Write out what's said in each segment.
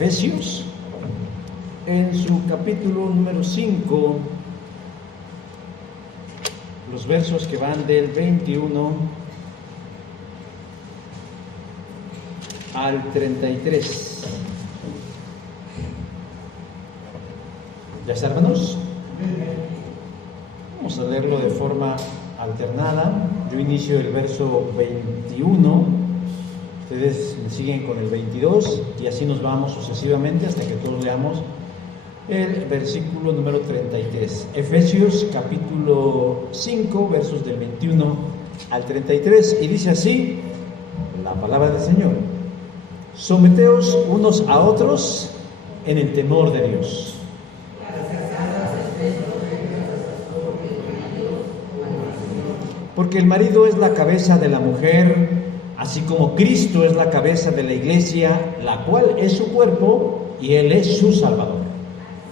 Efesios, en su capítulo número 5, los versos que van del 21 al 33. ¿Ya está, hermanos? Vamos a leerlo de forma alternada. Yo inicio el verso 21, ustedes me siguen con el 22 y así nos vamos sucesivamente hasta que todos leamos el versículo número 33. Efesios capítulo 5, versos del 21 al 33, y dice así la palabra del Señor: someteos unos a otros en el temor de Dios. Porque el marido es la cabeza de la mujer, así como Cristo es la cabeza de la iglesia, la cual es su cuerpo, y Él es su Salvador.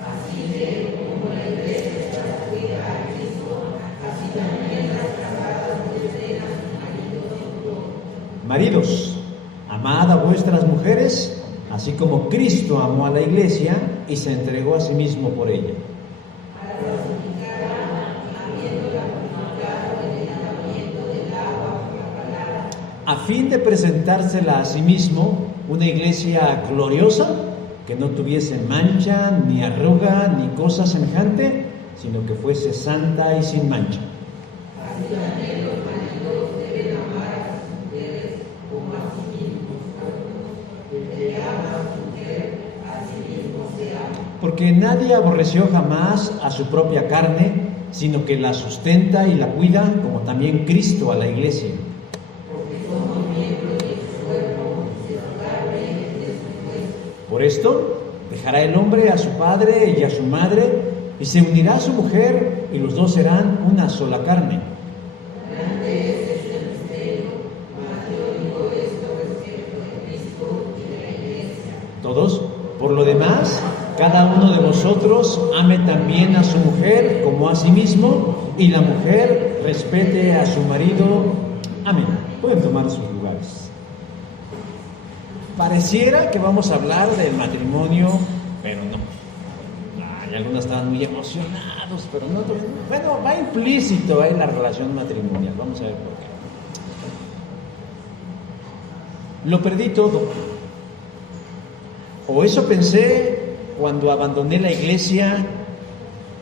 Así que, como la iglesia está sujeta a Cristo, así también las casadas obedezcan a sus maridos. Maridos, amad a vuestras mujeres, así como Cristo amó a la iglesia y se entregó a sí mismo por ella. A fin de presentársela a sí mismo una iglesia gloriosa, que no tuviese mancha, ni arruga, ni cosa semejante, sino que fuese santa y sin mancha. Así también los maridos deben amar a sus mujeres como a sí mismos. El que ama a su mujer, a sí mismo se ama. Porque nadie aborreció jamás a su propia carne, sino que la sustenta y la cuida, como también Cristo a la iglesia. Por esto, dejará el hombre a su padre y a su madre, y se unirá a su mujer, y los dos serán una sola carne. Grande es este misterio, mas yo digo esto respecto de Cristo y de la iglesia. Todos, por lo demás, cada uno de vosotros ame también a su mujer como a sí mismo, y la mujer respete a su marido. Amén. Pueden tomar sus lugares. Pareciera que vamos a hablar del matrimonio, pero no. Y algunos estaban muy emocionados, pero no. Bueno, va implícito ahí la relación matrimonial. Vamos a ver por qué. Lo perdí todo. O eso pensé cuando abandoné la iglesia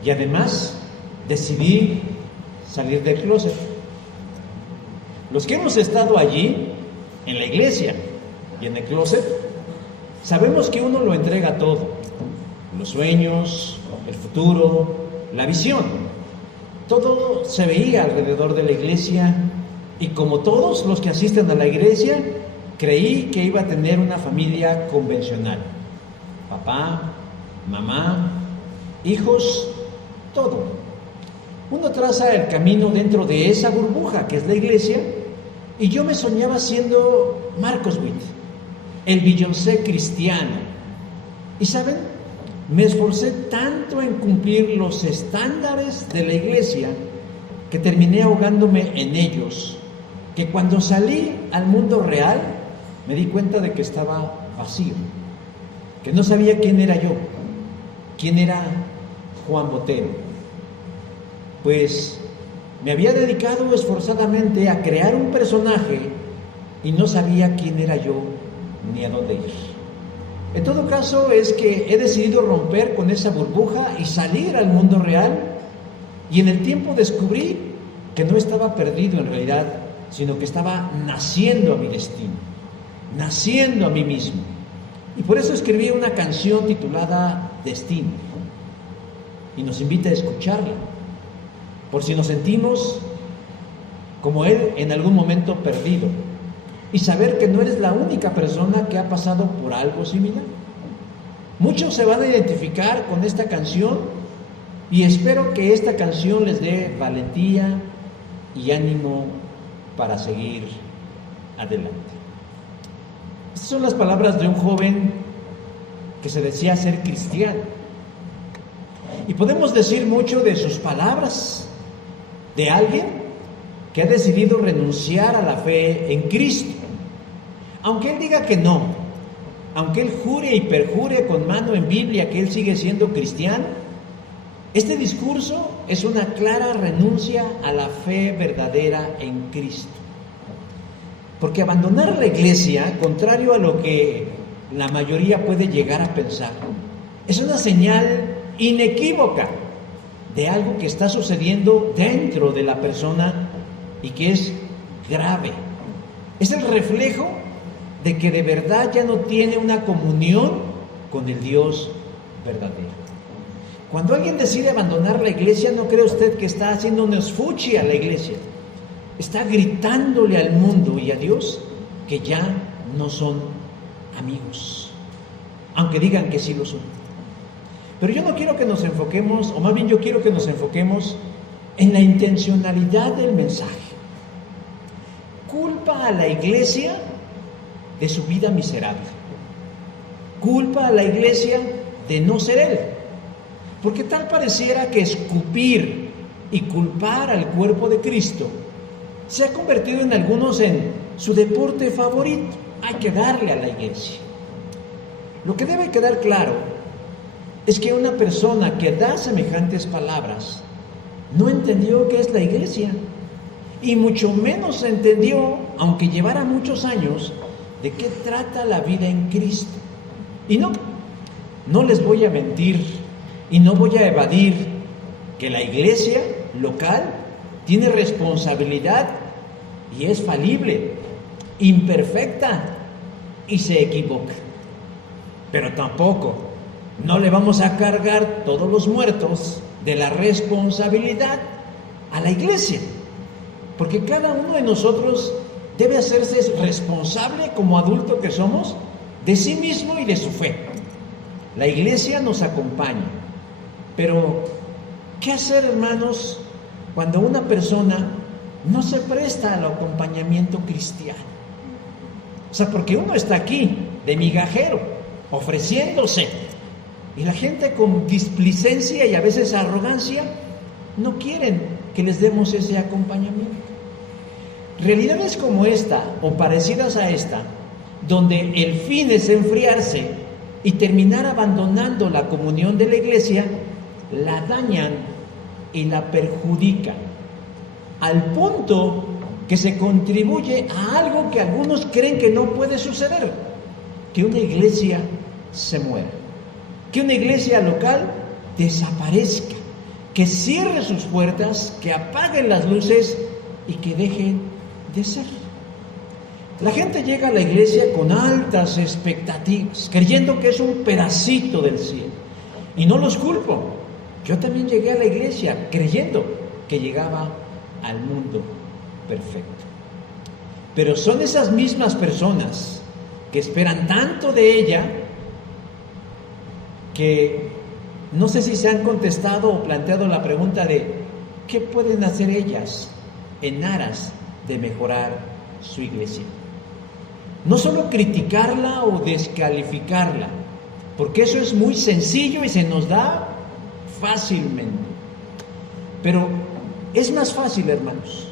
y además decidí salir del closet. Los que hemos estado allí, en la iglesia y en el closet, sabemos que uno lo entrega todo: los sueños, el futuro, la visión. Todo se veía alrededor de la iglesia, y como todos los que asisten a la iglesia, creí que iba a tener una familia convencional: papá, mamá, hijos, todo. Uno traza el camino dentro de esa burbuja que es la iglesia, y yo me soñaba siendo Marcos Witt, el Beyoncé cristiano. Y ¿saben? Me esforcé tanto en cumplir los estándares de la iglesia que terminé ahogándome en ellos, que cuando salí al mundo real me di cuenta de que estaba vacío, que no sabía quién era yo, quién era Juan Botero. Pues me había dedicado esforzadamente a crear un personaje y no sabía quién era yo ni a dónde ir. En todo caso, es que he decidido romper con esa burbuja y salir al mundo real, y en el tiempo descubrí que no estaba perdido en realidad, sino que estaba naciendo a mi destino, naciendo a mí mismo. Y por eso escribí una canción titulada Destino, y nos invita a escucharla, por si nos sentimos como él en algún momento perdido, y saber que no eres la única persona que ha pasado por algo similar. Muchos se van a identificar con esta canción, y espero que esta canción les dé valentía y ánimo para seguir adelante. Estas son las palabras de un joven que se decía ser cristiano, y podemos decir mucho de sus palabras, de alguien que ha decidido renunciar a la fe en Cristo. Aunque él diga que no, aunque él jure y perjure con mano en Biblia que él sigue siendo cristiano, este discurso es una clara renuncia a la fe verdadera en Cristo. Porque abandonar la iglesia, contrario a lo que la mayoría puede llegar a pensar, es una señal inequívoca de algo que está sucediendo dentro de la persona y que es grave. Es el reflejo de que de verdad ya no tiene una comunión con el Dios verdadero. Cuando alguien decide abandonar la iglesia, no cree usted que está haciendo un esfuchi a la iglesia. Está gritándole al mundo y a Dios que ya no son amigos, aunque digan que sí lo son. Pero yo no quiero que nos enfoquemos, o más bien yo quiero que nos enfoquemos en la intencionalidad del mensaje. Culpa a la iglesia de su vida miserable. Culpa a la iglesia de no ser él. Porque tal pareciera que escupir y culpar al cuerpo de Cristo se ha convertido en algunos en su deporte favorito. Hay que darle a la iglesia. Lo que debe quedar claro es que una persona que da semejantes palabras no entendió qué es la iglesia y mucho menos entendió, aunque llevara muchos años, de qué trata la vida en Cristo. Y no les voy a mentir y no voy a evadir que la iglesia local tiene responsabilidad y es falible, imperfecta y se equivoca. Pero tampoco no le vamos a cargar todos los muertos de la responsabilidad a la iglesia, porque cada uno de nosotros debe hacerse responsable como adulto que somos de sí mismo y de su fe. La iglesia nos acompaña, pero ¿qué hacer, hermanos, cuando una persona no se presta al acompañamiento cristiano? O sea, porque uno está aquí de migajero, ofreciéndose, y la gente con displicencia y a veces arrogancia no quieren que les demos ese acompañamiento. Realidades como esta o parecidas a esta, donde el fin es enfriarse y terminar abandonando la comunión de la iglesia, la dañan y la perjudican, al punto que se contribuye a algo que algunos creen que no puede suceder, que una iglesia se muera, que una iglesia local desaparezca, que cierre sus puertas, que apaguen las luces y que dejen de ser. La gente llega a la iglesia con altas expectativas, creyendo que es un pedacito del cielo. Y no los culpo. Yo también llegué a la iglesia creyendo que llegaba al mundo perfecto. Pero son esas mismas personas que esperan tanto de ella que no sé si se han contestado o planteado la pregunta de ¿qué pueden hacer ellas en aras de mejorar su iglesia? No solo criticarla o descalificarla, porque eso es muy sencillo y se nos da fácilmente. Pero es más fácil, hermanos,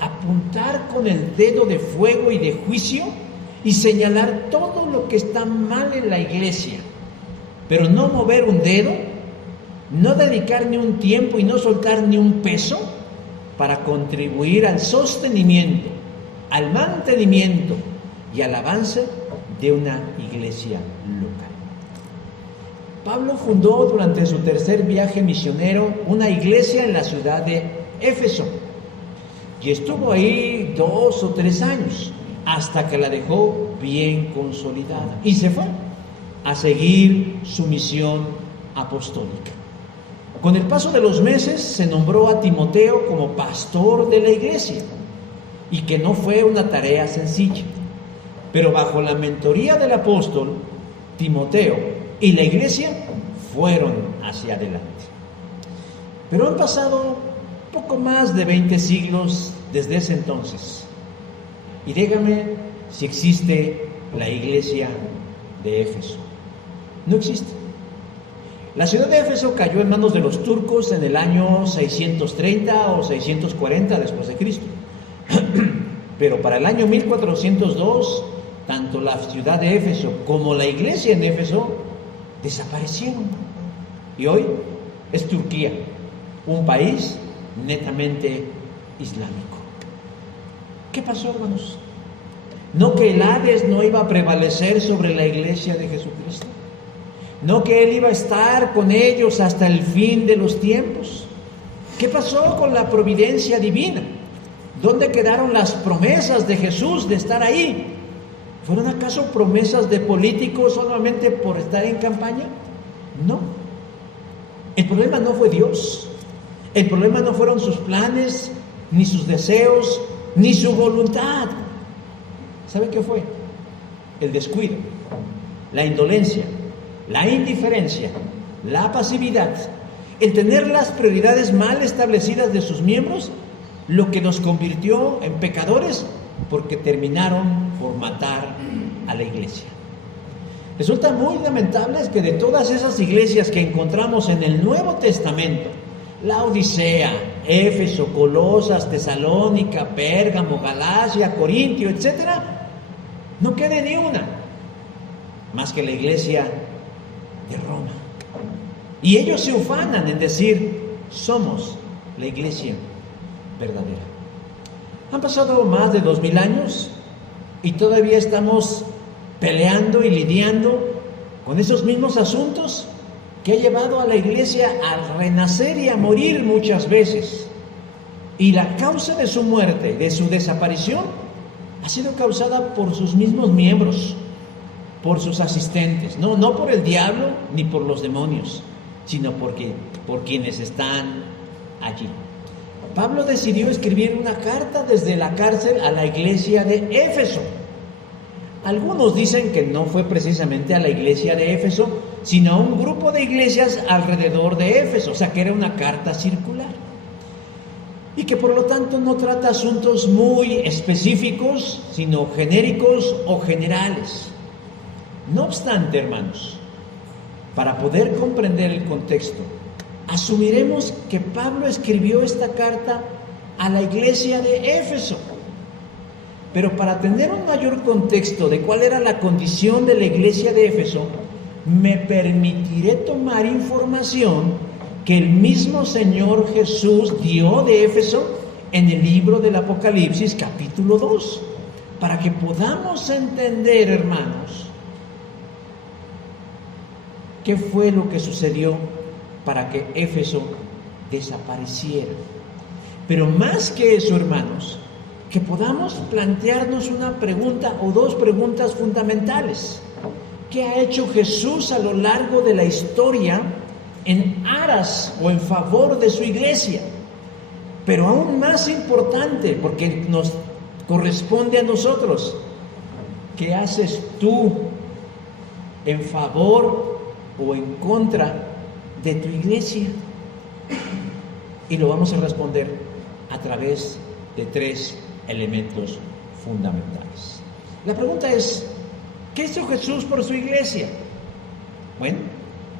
apuntar con el dedo de fuego y de juicio y señalar todo lo que está mal en la iglesia, pero no mover un dedo, no dedicar ni un tiempo y no soltar ni un peso para contribuir al sostenimiento, al mantenimiento y al avance de una iglesia local. Pablo fundó durante su tercer viaje misionero una iglesia en la ciudad de Éfeso y estuvo ahí 2 o 3 años hasta que la dejó bien consolidada y se fue a seguir su misión apostólica. Con el paso de los meses se nombró a Timoteo como pastor de la iglesia y que no fue una tarea sencilla. Pero bajo la mentoría del apóstol, Timoteo y la iglesia fueron hacia adelante. Pero han pasado poco más de 20 siglos desde ese entonces. Y dígame si existe la iglesia de Éfeso. No existe. La ciudad de Éfeso cayó en manos de los turcos en el año 630 o 640 después de Cristo. Pero para el año 1402 tanto la ciudad de Éfeso como la iglesia en Éfeso desaparecieron. Y hoy es Turquía, un país netamente islámico. ¿Qué pasó, hermanos? ¿No que el Hades no iba a prevalecer sobre la iglesia de Jesucristo? ¿No que Él iba a estar con ellos hasta el fin de los tiempos? ¿Qué pasó con la providencia divina? ¿Dónde quedaron las promesas de Jesús de estar ahí? ¿Fueron acaso promesas de políticos solamente por estar en campaña? No. El problema no fue Dios. El problema no fueron sus planes, ni sus deseos, ni su voluntad. ¿Sabe qué fue? El descuido, la indolencia, la indiferencia, la pasividad, el tener las prioridades mal establecidas de sus miembros, lo que nos convirtió en pecadores porque terminaron por matar a la iglesia. Resulta muy lamentable que de todas esas iglesias que encontramos en el Nuevo Testamento, la Odisea, Éfeso, Colosas, Tesalónica, Pérgamo, Galacia, Corintio, etc., no quede ni una más que la iglesia de Roma. Y ellos se ufanan en decir, somos la iglesia verdadera. Han pasado más de 2000 años y todavía estamos peleando y lidiando con esos mismos asuntos que ha llevado a la iglesia a renacer y a morir muchas veces. Y la causa de su muerte, de su desaparición, ha sido causada por sus mismos miembros, por sus asistentes, no por el diablo ni por los demonios, sino por quienes están allí. Pablo decidió escribir una carta desde la cárcel a la iglesia de Éfeso. Algunos dicen que no fue precisamente a la iglesia de Éfeso, sino a un grupo de iglesias alrededor de Éfeso, o sea que era una carta circular. Y que por lo tanto no trata asuntos muy específicos, sino genéricos o generales. No obstante, hermanos, para poder comprender el contexto, asumiremos que Pablo escribió esta carta a la iglesia de Éfeso. Pero para tener un mayor contexto de cuál era la condición de la iglesia de Éfeso, me permitiré tomar información que el mismo Señor Jesús dio de Éfeso en el libro del Apocalipsis, capítulo 2, para que podamos entender, hermanos, qué fue lo que sucedió para que Éfeso desapareciera. Pero más que eso, hermanos, que podamos plantearnos una pregunta o dos preguntas fundamentales. ¿Qué ha hecho Jesús a lo largo de la historia en aras o en favor de su iglesia? Pero aún más importante, porque nos corresponde a nosotros, ¿qué haces tú en favor o en contra de tu iglesia? Y lo vamos a responder a través de tres elementos fundamentales. La pregunta es, ¿qué hizo Jesús por su iglesia? Bueno,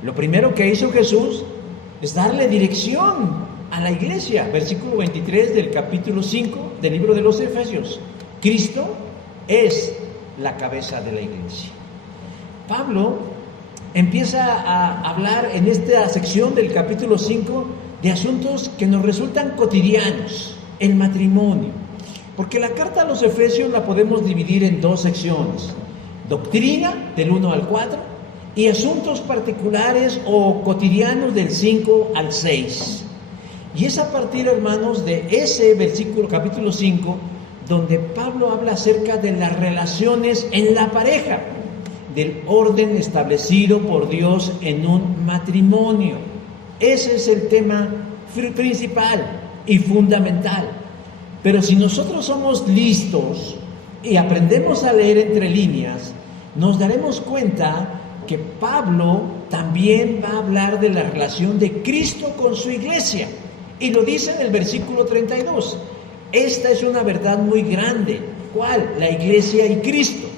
lo primero que hizo Jesús es darle dirección a la iglesia. Versículo 23 del capítulo 5 del libro de los Efesios. Cristo es la cabeza de la iglesia. Pablo empieza a hablar en esta sección del capítulo 5 de asuntos que nos resultan cotidianos, el matrimonio. Porque la carta a los Efesios la podemos dividir en dos secciones: doctrina del 1 al 4 y asuntos particulares o cotidianos del 5 al 6. Y es a partir, hermanos, de ese versículo, capítulo 5, donde Pablo habla acerca de las relaciones en la pareja, del orden establecido por Dios en un matrimonio. Ese es el tema principal y fundamental. Pero si nosotros somos listos y aprendemos a leer entre líneas, nos daremos cuenta que Pablo también va a hablar de la relación de Cristo con su iglesia. Y lo dice en el versículo 32. Esta es una verdad muy grande. ¿Cuál? La iglesia y Cristo.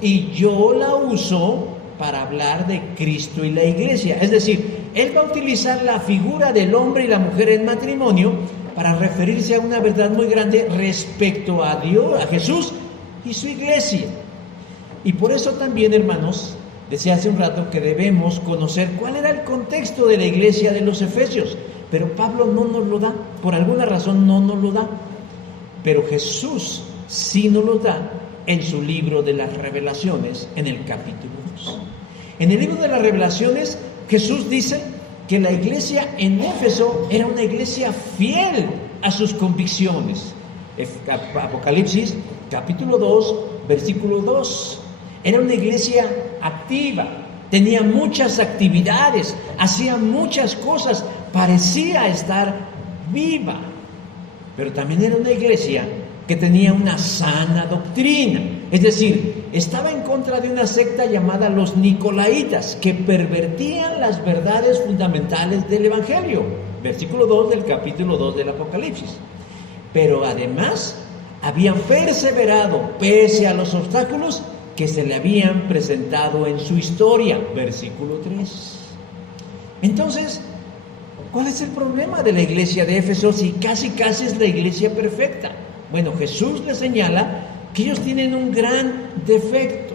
Y yo la uso para hablar de Cristo y la iglesia. Es decir, él va a utilizar la figura del hombre y la mujer en matrimonio para referirse a una verdad muy grande respecto a Dios, a Jesús y su iglesia. Y por eso también, hermanos, decía hace un rato que debemos conocer cuál era el contexto de la iglesia de los Efesios. Pero Pablo no nos lo da, por alguna razón no nos lo da. Pero Jesús sí nos lo da en su libro de las Revelaciones, en el capítulo 2. En el libro de las Revelaciones, Jesús dice que la iglesia en Éfeso era una iglesia fiel a sus convicciones. Apocalipsis, capítulo 2, versículo 2. Era una iglesia activa, tenía muchas actividades, hacía muchas cosas, parecía estar viva. Pero también era una iglesia que tenía una sana doctrina. Es decir, estaba en contra de una secta llamada los Nicolaitas, que pervertían las verdades fundamentales del Evangelio. Versículo 2 del capítulo 2 del Apocalipsis. Pero además, habían perseverado pese a los obstáculos que se le habían presentado en su historia. Versículo 3. Entonces, ¿cuál es el problema de la iglesia de Éfeso si casi es la iglesia perfecta? Bueno, Jesús le señala que ellos tienen un gran defecto,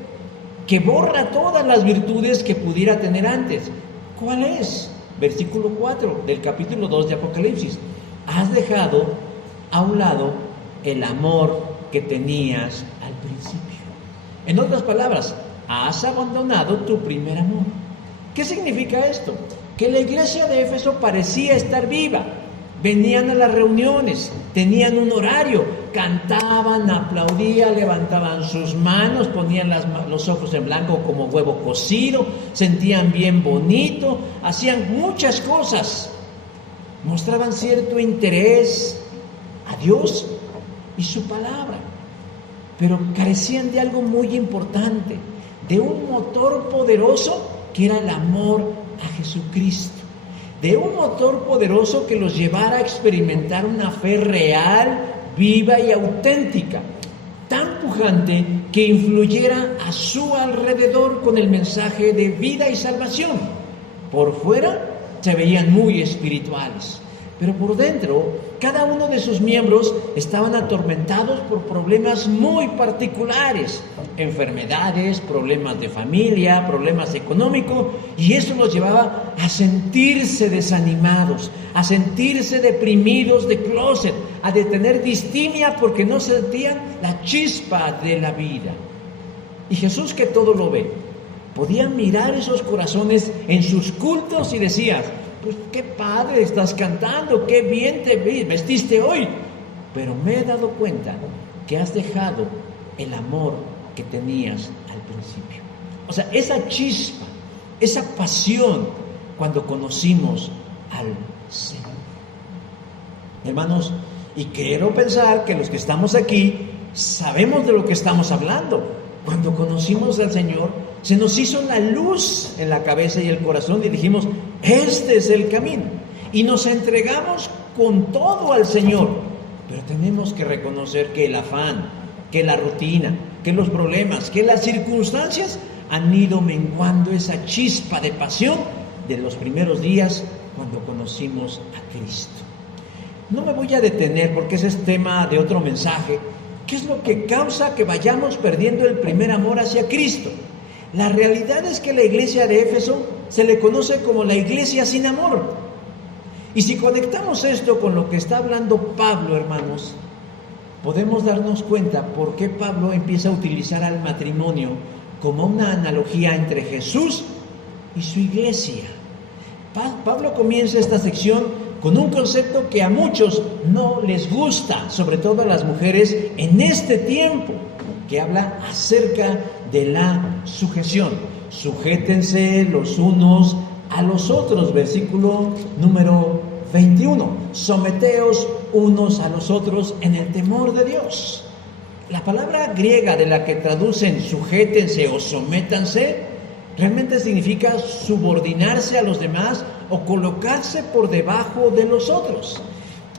que borra todas las virtudes que pudiera tener antes. ¿Cuál es? Versículo 4 del capítulo 2 de Apocalipsis. Has dejado a un lado el amor que tenías al principio. En otras palabras, has abandonado tu primer amor. ¿Qué significa esto? Que la iglesia de Éfeso parecía estar viva. Venían a las reuniones, tenían un horario, cantaban, aplaudían, levantaban sus manos, ponían los ojos en blanco como huevo cocido, sentían bien bonito, hacían muchas cosas, mostraban cierto interés a Dios y su palabra, pero carecían de algo muy importante, de un motor poderoso que era el amor a Jesucristo. De un motor poderoso que los llevara a experimentar una fe real, viva y auténtica, tan pujante que influyera a su alrededor con el mensaje de vida y salvación. Por fuera se veían muy espirituales, pero por dentro cada uno de sus miembros estaban atormentados por problemas muy particulares, enfermedades, problemas de familia, problemas económicos, y eso los llevaba a sentirse desanimados, a sentirse deprimidos de closet, a de tener distimia porque no sentían la chispa de la vida. Y Jesús, que todo lo ve, podía mirar esos corazones en sus cultos y decía: pues qué padre estás cantando, qué bien te vestiste hoy, pero me he dado cuenta que has dejado el amor que tenías al principio. O sea, esa chispa, esa pasión cuando conocimos al Señor. Hermanos, y quiero pensar que los que estamos aquí sabemos de lo que estamos hablando. Cuando conocimos al Señor, se nos hizo la luz en la cabeza y el corazón y dijimos: este es el camino. Y nos entregamos con todo al Señor. Pero tenemos que reconocer que el afán, que la rutina, que los problemas, que las circunstancias han ido menguando esa chispa de pasión de los primeros días cuando conocimos a Cristo. No me voy a detener porque ese es tema de otro mensaje. ¿Qué es lo que causa que vayamos perdiendo el primer amor hacia Cristo? La realidad es que la iglesia de Éfeso se le conoce como la iglesia sin amor. Y si conectamos esto con lo que está hablando Pablo, hermanos, podemos darnos cuenta por qué Pablo empieza a utilizar al matrimonio como una analogía entre Jesús y su iglesia. Pablo comienza esta sección con un concepto que a muchos no les gusta, sobre todo a las mujeres en este tiempo, que habla acerca de la sujeción. Sujétense los unos a los otros, versículo número 21. Someteos unos a los otros en el temor de Dios. La palabra griega de la que traducen sujétense o sométanse realmente significa subordinarse a los demás o colocarse por debajo de los otros.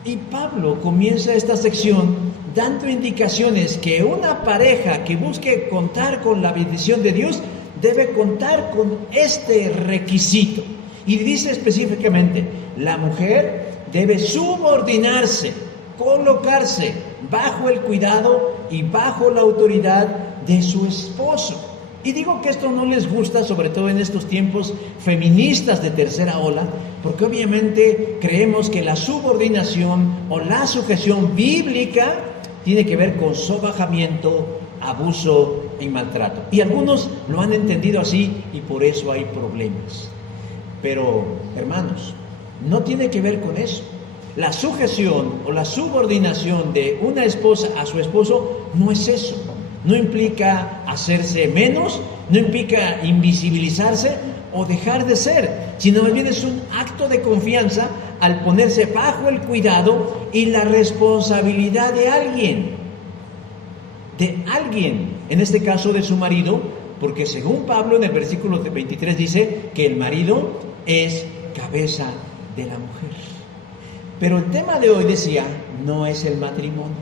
Y Pablo comienza esta sección dando indicaciones que una pareja que busque contar con la bendición de Dios debe contar con este requisito. Y dice específicamente: la mujer debe subordinarse, colocarse bajo el cuidado y bajo la autoridad de su esposo. Y digo que esto no les gusta, sobre todo en estos tiempos feministas de tercera ola, porque obviamente creemos que la subordinación o la sujeción bíblica tiene que ver con sobajamiento, abuso y maltrato. Y algunos lo han entendido así y por eso hay problemas. Pero, hermanos, no tiene que ver con eso. La sujeción o la subordinación de una esposa a su esposo no es eso. No implica hacerse menos, no implica invisibilizarse o dejar de ser, sino más bien es un acto de confianza al ponerse bajo el cuidado y la responsabilidad de alguien, en este caso de su marido, porque según Pablo en el versículo 23 dice que el marido es cabeza de la mujer. Pero el tema de hoy, decía, no es el matrimonio,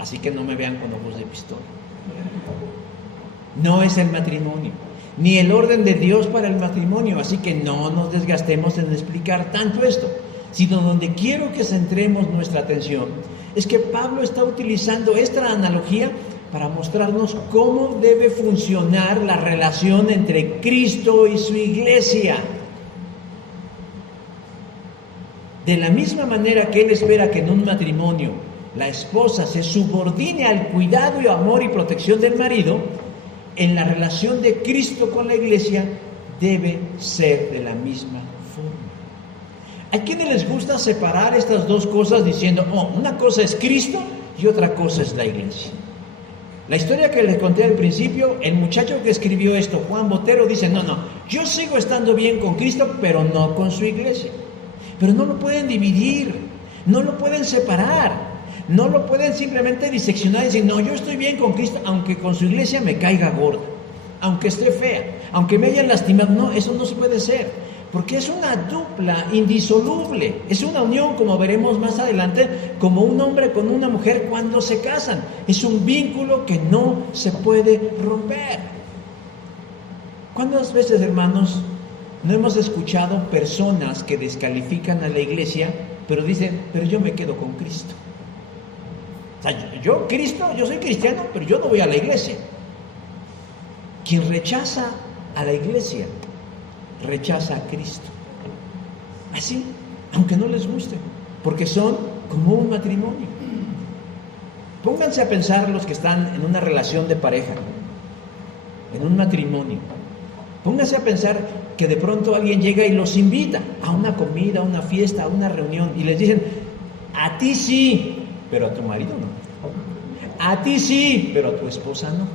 así que no me vean con ojos de pistola. No es el matrimonio, ni el orden de Dios para el matrimonio, así que no nos desgastemos en explicar tanto esto, sino donde quiero que centremos nuestra atención es que Pablo está utilizando esta analogía para mostrarnos cómo debe funcionar la relación entre Cristo y su iglesia. De la misma manera que él espera que en un matrimonio la esposa se subordine al cuidado y amor y protección del marido, en la relación de Cristo con la iglesia debe ser de la misma forma. Hay quienes les gusta separar estas dos cosas diciendo, una cosa es Cristo y otra cosa es la iglesia. La historia que les conté al principio, el muchacho que escribió esto, Juan Botero, dice, no, yo sigo estando bien con Cristo, pero no con su iglesia. Pero no lo pueden dividir, no lo pueden separar. No lo pueden simplemente diseccionar y decir, no, yo estoy bien con Cristo, aunque con su iglesia me caiga gorda, aunque esté fea, aunque me hayan lastimado. No, eso no se puede ser, porque es una dupla indisoluble, es una unión, como veremos más adelante, como un hombre con una mujer cuando se casan. Es un vínculo que no se puede romper. ¿Cuántas veces, hermanos, no hemos escuchado personas que descalifican a la iglesia, pero dicen, pero yo me quedo con Cristo? O sea, yo soy cristiano, pero yo no voy a la iglesia. Quien rechaza a la iglesia, rechaza a Cristo. Así, aunque no les guste, porque son como un matrimonio. Pónganse a pensar los que están en una relación de pareja, en un matrimonio. Pónganse a pensar que de pronto alguien llega y los invita a una comida, a una fiesta, a una reunión, y les dicen, a ti sí, pero a tu marido no. A ti sí, pero a tu esposa no.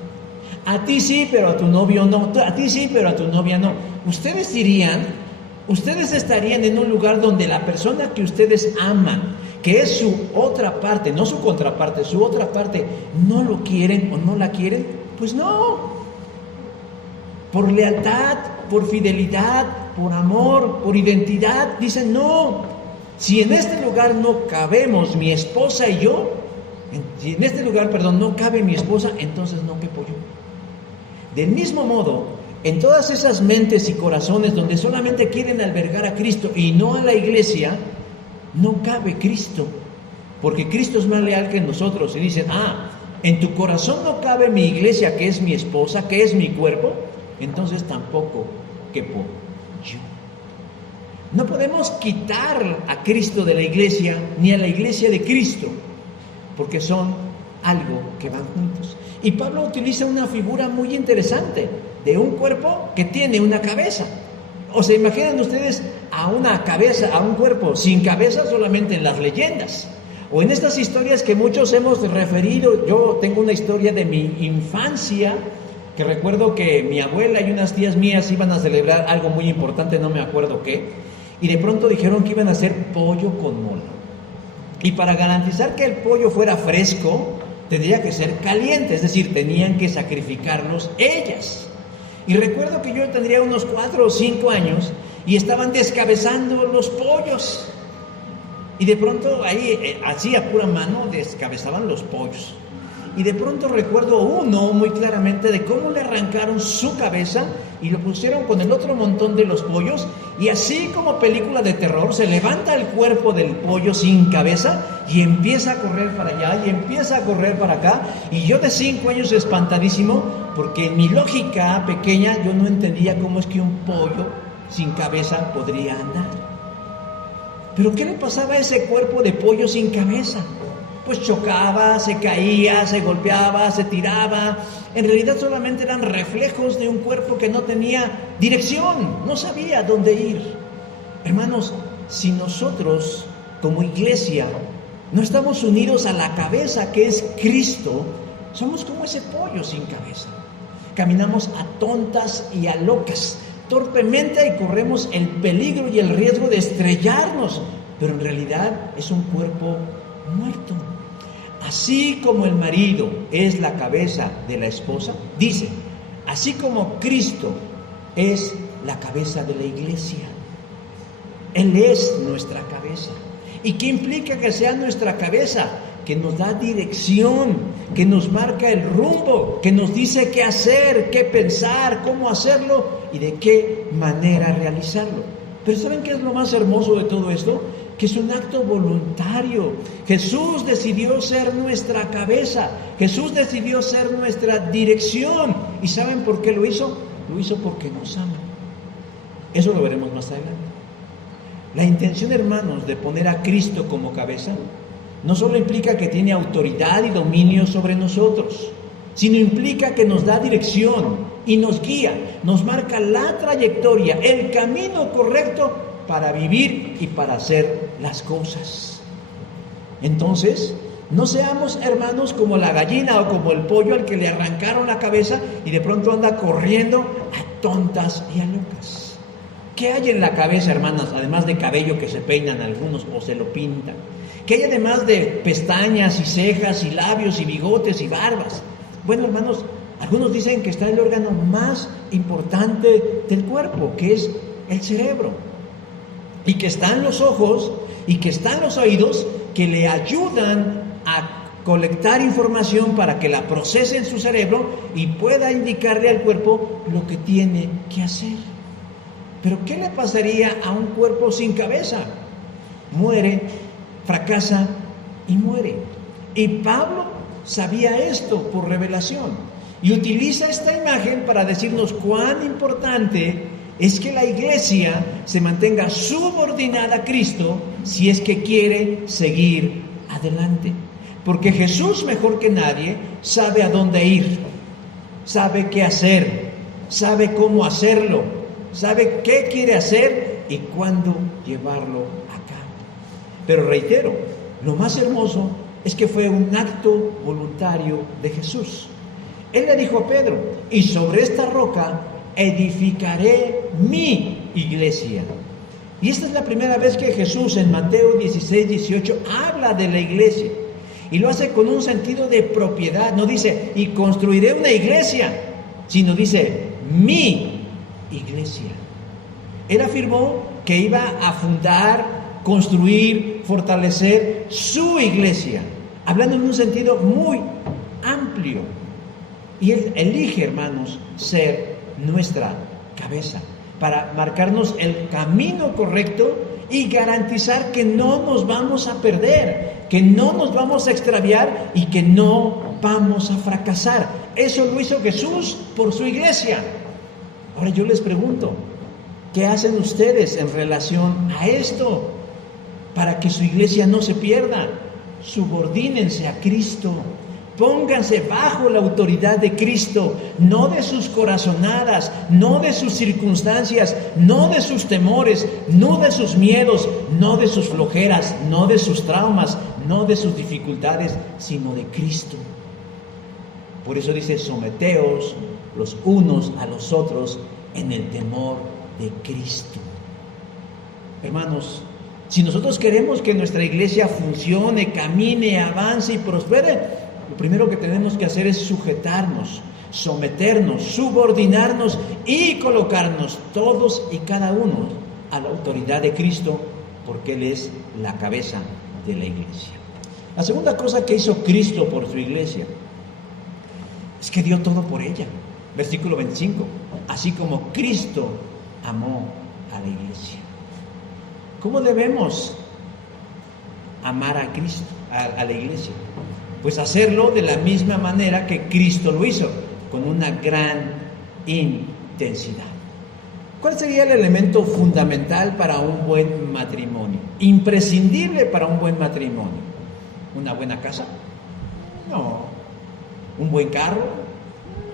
A ti sí, pero a tu novio no. A ti sí, pero a tu novia no. Ustedes estarían en un lugar donde la persona que ustedes aman, que es su otra parte, no su contraparte, su otra parte, no lo quieren o no la quieren. Pues no. Por lealtad, por fidelidad, por amor, por identidad, dicen no. Si en este lugar no cabemos mi esposa y yo, si en este lugar, no cabe mi esposa, entonces no quepo yo. Del mismo modo, en todas esas mentes y corazones donde solamente quieren albergar a Cristo y no a la iglesia, no cabe Cristo, porque Cristo es más leal que nosotros. Y dicen, en tu corazón no cabe mi iglesia, que es mi esposa, que es mi cuerpo, entonces tampoco quepo yo. No podemos quitar a Cristo de la iglesia, ni a la iglesia de Cristo, porque son algo que van juntos. Y Pablo utiliza una figura muy interesante de un cuerpo que tiene una cabeza. O se imaginan ustedes a una cabeza, a un cuerpo sin cabeza solamente en las leyendas, o en estas historias que muchos hemos referido. Yo tengo una historia de mi infancia, que recuerdo que mi abuela y unas tías mías iban a celebrar algo muy importante, no me acuerdo qué, y de pronto dijeron que iban a hacer pollo con mole. Y para garantizar que el pollo fuera fresco, tendría que ser caliente, es decir, tenían que sacrificarlos ellas. Y recuerdo que yo tendría unos 4 o 5 años y estaban descabezando los pollos. Y de pronto ahí, así a pura mano, descabezaban los pollos. Y de pronto recuerdo uno muy claramente de cómo le arrancaron su cabeza y lo pusieron con el otro montón de los pollos Y así como película de terror, se levanta el cuerpo del pollo sin cabeza y empieza a correr para allá y empieza a correr para acá. Y yo de 5 años espantadísimo, porque en mi lógica pequeña yo no entendía cómo es que un pollo sin cabeza podría andar. Pero ¿qué le pasaba a ese cuerpo de pollo sin cabeza? Pues chocaba, se caía, se golpeaba, se tiraba. En realidad solamente eran reflejos de un cuerpo que no tenía dirección, no sabía dónde ir. Hermanos, si nosotros como iglesia no estamos unidos a la cabeza que es Cristo, somos como ese pollo sin cabeza. Caminamos a tontas y a locas, torpemente, y corremos el peligro y el riesgo de estrellarnos, pero en realidad es un cuerpo muerto. Así como el marido es la cabeza de la esposa, dice, así como Cristo es la cabeza de la iglesia. Él es nuestra cabeza. ¿Y qué implica que sea nuestra cabeza? Que nos da dirección, que nos marca el rumbo, que nos dice qué hacer, qué pensar, cómo hacerlo y de qué manera realizarlo. Pero ¿saben qué es lo más hermoso de todo esto? Que es un acto voluntario. Jesús decidió ser nuestra cabeza. Jesús decidió ser nuestra dirección. ¿Y saben por qué lo hizo? Lo hizo porque nos ama. Eso lo veremos más adelante. La intención, hermanos, de poner a Cristo como cabeza no solo implica que tiene autoridad y dominio sobre nosotros, sino implica que nos da dirección y nos guía, nos marca la trayectoria, el camino correcto para vivir y para hacer las cosas. Entonces, no seamos, hermanos, como la gallina o como el pollo al que le arrancaron la cabeza y de pronto anda corriendo a tontas y a locas. ¿Qué hay en la cabeza, hermanas, además de cabello que se peinan algunos o se lo pintan? ¿Qué hay además de pestañas y cejas y labios y bigotes y barbas? Bueno, hermanos, algunos dicen que está el órgano más importante del cuerpo, que es el cerebro. Y que están los ojos y que están los oídos que le ayudan a colectar información para que la procese en su cerebro y pueda indicarle al cuerpo lo que tiene que hacer. Pero ¿qué le pasaría a un cuerpo sin cabeza? Muere, fracasa y muere. Y Pablo sabía esto por revelación y utiliza esta imagen para decirnos cuán importante es que la iglesia se mantenga subordinada a Cristo si es que quiere seguir adelante. Porque Jesús, mejor que nadie, sabe a dónde ir, sabe qué hacer, sabe cómo hacerlo, sabe qué quiere hacer y cuándo llevarlo a cabo. Pero reitero, lo más hermoso es que fue un acto voluntario de Jesús. Él le dijo a Pedro, y sobre esta roca edificaré mi iglesia. Y esta es la primera vez que Jesús en Mateo 16, 18 habla de la iglesia. Y lo hace con un sentido de propiedad. No dice, y construiré una iglesia, sino dice, mi iglesia. Él afirmó que iba a fundar, construir, fortalecer su iglesia, hablando en un sentido muy amplio. Y Él elige, hermanos, ser nuestra cabeza para marcarnos el camino correcto y garantizar que no nos vamos a perder, que no nos vamos a extraviar y que no vamos a fracasar. Eso lo hizo Jesús por su iglesia. Ahora yo les pregunto, ¿qué hacen ustedes en relación a esto para que su iglesia no se pierda? Subordínense a Cristo. Pónganse bajo la autoridad de Cristo, no de sus corazonadas, no de sus circunstancias, no de sus temores, no de sus miedos, no de sus flojeras, no de sus traumas, no de sus dificultades, sino de Cristo. Por eso dice, someteos los unos a los otros en el temor de Cristo. Hermanos, si nosotros queremos que nuestra iglesia funcione, camine, avance y prospere, lo primero que tenemos que hacer es sujetarnos, someternos, subordinarnos y colocarnos todos y cada uno a la autoridad de Cristo, porque Él es la cabeza de la iglesia. La segunda cosa que hizo Cristo por su iglesia es que dio todo por ella. Versículo 25, así como Cristo amó a la iglesia. ¿Cómo debemos amar a Cristo, a la iglesia? Pues hacerlo de la misma manera que Cristo lo hizo, con una gran intensidad. ¿Cuál sería el elemento fundamental para un buen matrimonio? Imprescindible para un buen matrimonio. ¿Una buena casa? No. ¿Un buen carro?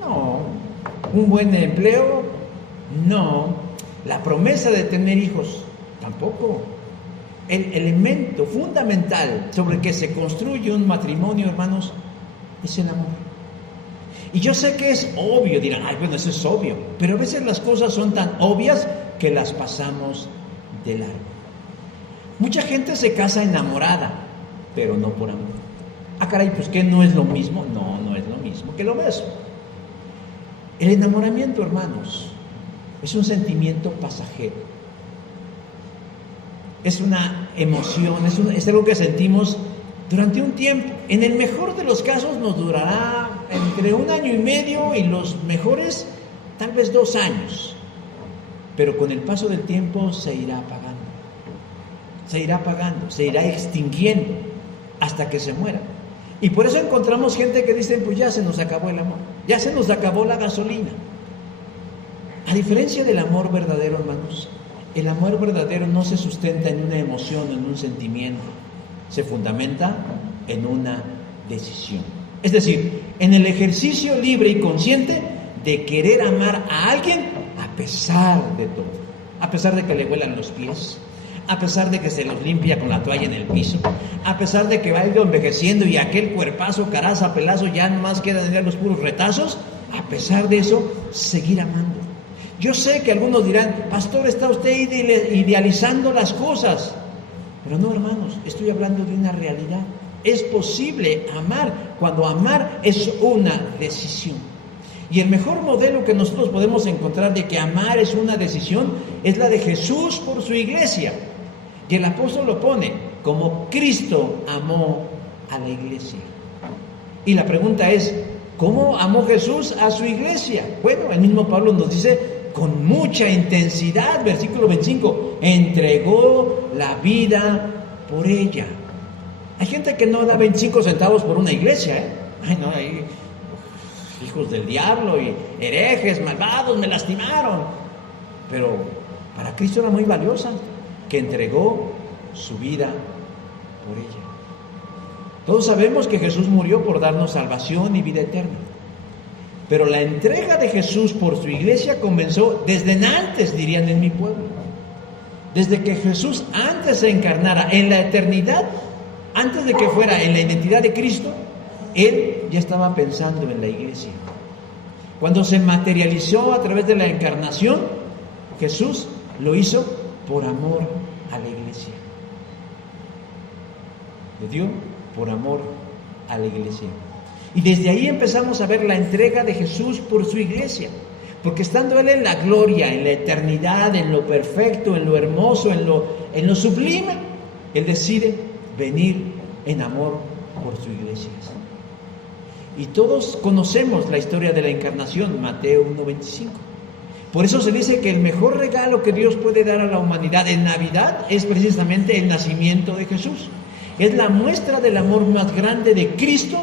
No. ¿Un buen empleo? No. ¿La promesa de tener hijos? Tampoco. El elemento fundamental sobre el que se construye un matrimonio, hermanos, es el amor. Y yo sé que es obvio, dirán, ay, bueno, eso es obvio, pero a veces las cosas son tan obvias que las pasamos de largo. Mucha gente se casa enamorada, pero no por amor. Ah, caray, pues ¿qué no es lo mismo? No, no es lo mismo que lo beso. El enamoramiento, hermanos, es un sentimiento pasajero. Es una emoción, es algo que sentimos durante un tiempo. En el mejor de los casos nos durará entre 1 año y medio y los mejores tal vez 2 años. Pero con el paso del tiempo se irá apagando, se irá extinguiendo hasta que se muera. Y por eso encontramos gente que dice, pues ya se nos acabó el amor, ya se nos acabó la gasolina. A diferencia del amor verdadero, hermanos, el amor verdadero no se sustenta en una emoción, en un sentimiento, se fundamenta en una decisión. Es decir, en el ejercicio libre y consciente de querer amar a alguien a pesar de todo, a pesar de que le huelan los pies, a pesar de que se los limpia con la toalla en el piso, a pesar de que va envejeciendo y aquel cuerpazo, caraza, pelazo, ya nomás quedan en los puros retazos, a pesar de eso, seguir amando. Yo sé que algunos dirán, pastor, está usted idealizando las cosas. Pero no, hermanos, estoy hablando de una realidad. Es posible amar cuando amar es una decisión. Y el mejor modelo que nosotros podemos encontrar de que amar es una decisión es la de Jesús por su iglesia. Y el apóstol lo pone como Cristo amó a la iglesia. Y la pregunta es, ¿cómo amó Jesús a su iglesia? Bueno, el mismo Pablo nos dice, con mucha intensidad, versículo 25, entregó la vida por ella. Hay gente que no da 25 centavos por una iglesia, ¿eh? Ay, no, hay hijos del diablo y herejes, malvados, me lastimaron. Pero para Cristo era muy valiosa, que entregó su vida por ella. Todos sabemos que Jesús murió por darnos salvación y vida eterna. Pero la entrega de Jesús por su iglesia comenzó desde antes, dirían en mi pueblo. Desde que Jesús antes se encarnara en la eternidad, antes de que fuera en la identidad de Cristo, Él ya estaba pensando en la iglesia. Cuando se materializó a través de la encarnación, Jesús lo hizo por amor a la iglesia. Lo dio por amor a la iglesia. Y desde ahí empezamos a ver la entrega de Jesús por su iglesia. Porque estando Él en la gloria, en la eternidad, en lo perfecto, en lo hermoso, en lo sublime, Él decide venir en amor por su iglesia. Y todos conocemos la historia de la encarnación, Mateo 1:25. Por eso se dice que el mejor regalo que Dios puede dar a la humanidad en Navidad es precisamente el nacimiento de Jesús. Es la muestra del amor más grande de Cristo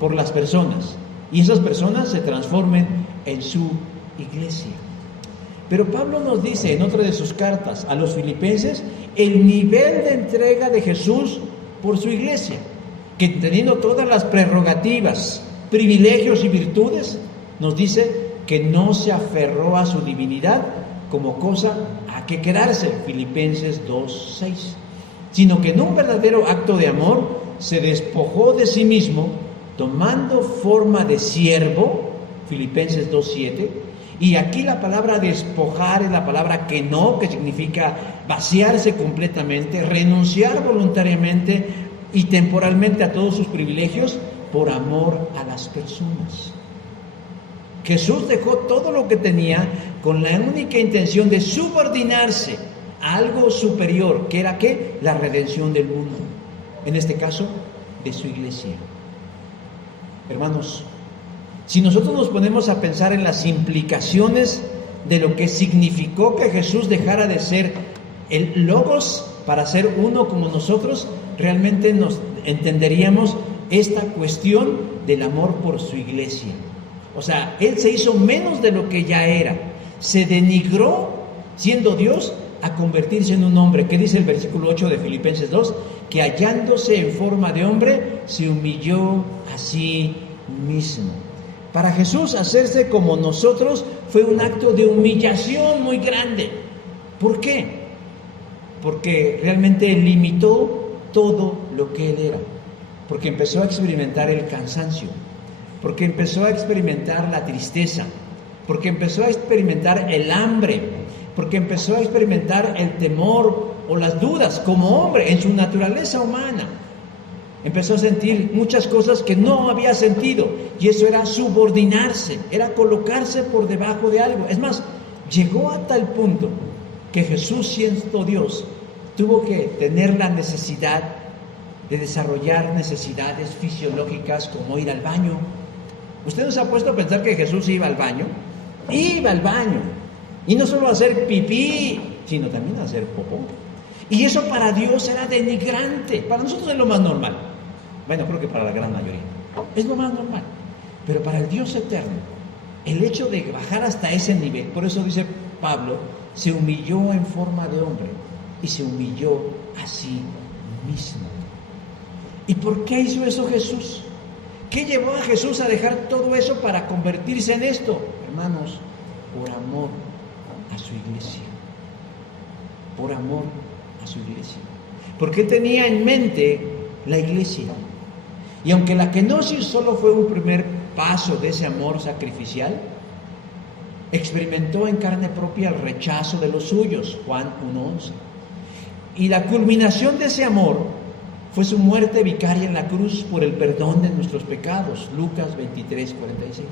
por las personas, y esas personas se transformen en su iglesia. Pero Pablo nos dice en otra de sus cartas a los filipenses el nivel de entrega de Jesús por su iglesia, que teniendo todas las prerrogativas, privilegios y virtudes, nos dice que no se aferró a su divinidad como cosa a que quedarse, Filipenses 2:6, sino que en un verdadero acto de amor se despojó de sí mismo, tomando forma de siervo, Filipenses 2:7, y aquí la palabra despojar es la palabra que significa vaciarse completamente, renunciar voluntariamente y temporalmente a todos sus privilegios por amor a las personas. Jesús dejó todo lo que tenía con la única intención de subordinarse a algo superior, que era ¿qué? La redención del mundo, en este caso de su iglesia. Hermanos, si nosotros nos ponemos a pensar en las implicaciones de lo que significó que Jesús dejara de ser el Logos para ser uno como nosotros, realmente nos entenderíamos esta cuestión del amor por su iglesia. O sea, Él se hizo menos de lo que ya era. Se denigró, siendo Dios, a convertirse en un hombre. ¿Qué dice el versículo 8 de Filipenses 2? Que hallándose en forma de hombre, se humilló a sí mismo. Para Jesús, hacerse como nosotros fue un acto de humillación muy grande. ¿Por qué? Porque realmente limitó todo lo que Él era. Porque empezó a experimentar el cansancio. Porque empezó a experimentar la tristeza. Porque empezó a experimentar el hambre. Porque empezó a experimentar el temor o las dudas como hombre en su naturaleza humana. Empezó a sentir muchas cosas que no había sentido, y eso era subordinarse, era colocarse por debajo de algo. Es más, llegó a tal punto que Jesús, siendo Dios, tuvo que tener la necesidad de desarrollar necesidades fisiológicas como ir al baño. ¿Usted no se ha puesto a pensar que Jesús iba al baño? Iba al baño, y no solo a hacer pipí, sino también a hacer popó. Y eso para Dios era denigrante. Para nosotros es lo más normal. Bueno, creo que para la gran mayoría es lo más normal. Pero para el Dios eterno, el hecho de bajar hasta ese nivel, por eso dice Pablo, se humilló en forma de hombre y se humilló a sí mismo. ¿Y por qué hizo eso Jesús? ¿Qué llevó a Jesús a dejar todo eso para convertirse en esto? Hermanos, por amor a su iglesia. Por amor a su iglesia. Porque tenía en mente la iglesia. Y aunque la kenosis solo fue un primer paso de ese amor sacrificial, experimentó en carne propia el rechazo de los suyos, Juan 1:11. Y la culminación de ese amor fue su muerte vicaria en la cruz por el perdón de nuestros pecados, Lucas 23:46.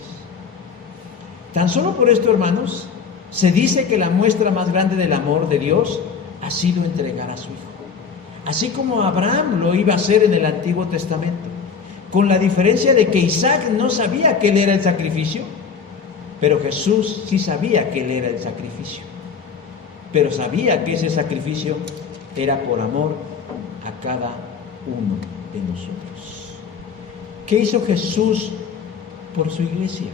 Tan solo por esto, hermanos, se dice que la muestra más grande del amor de Dios ha sido entregar a su Hijo. Así como Abraham lo iba a hacer en el Antiguo Testamento, con la diferencia de que Isaac no sabía que él era el sacrificio, pero Jesús sí sabía que él era el sacrificio. Pero sabía que ese sacrificio era por amor a cada uno de nosotros. ¿Qué hizo Jesús por su iglesia?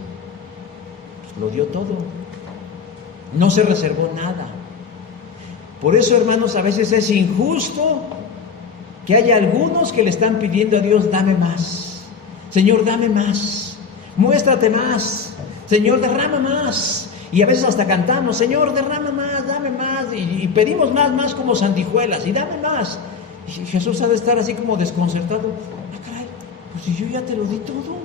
Pues lo dio todo. No se reservó nada. Por eso, hermanos, a veces es injusto que haya algunos que le están pidiendo a Dios, dame más. Señor, dame más. Muéstrate más. Señor, derrama más. Y a veces hasta cantamos, Señor, derrama más, dame más. Y pedimos más como sandijuelas. Y dame más. Y Jesús ha de estar así como desconcertado. Ah, caray, pues si yo ya te lo di todo.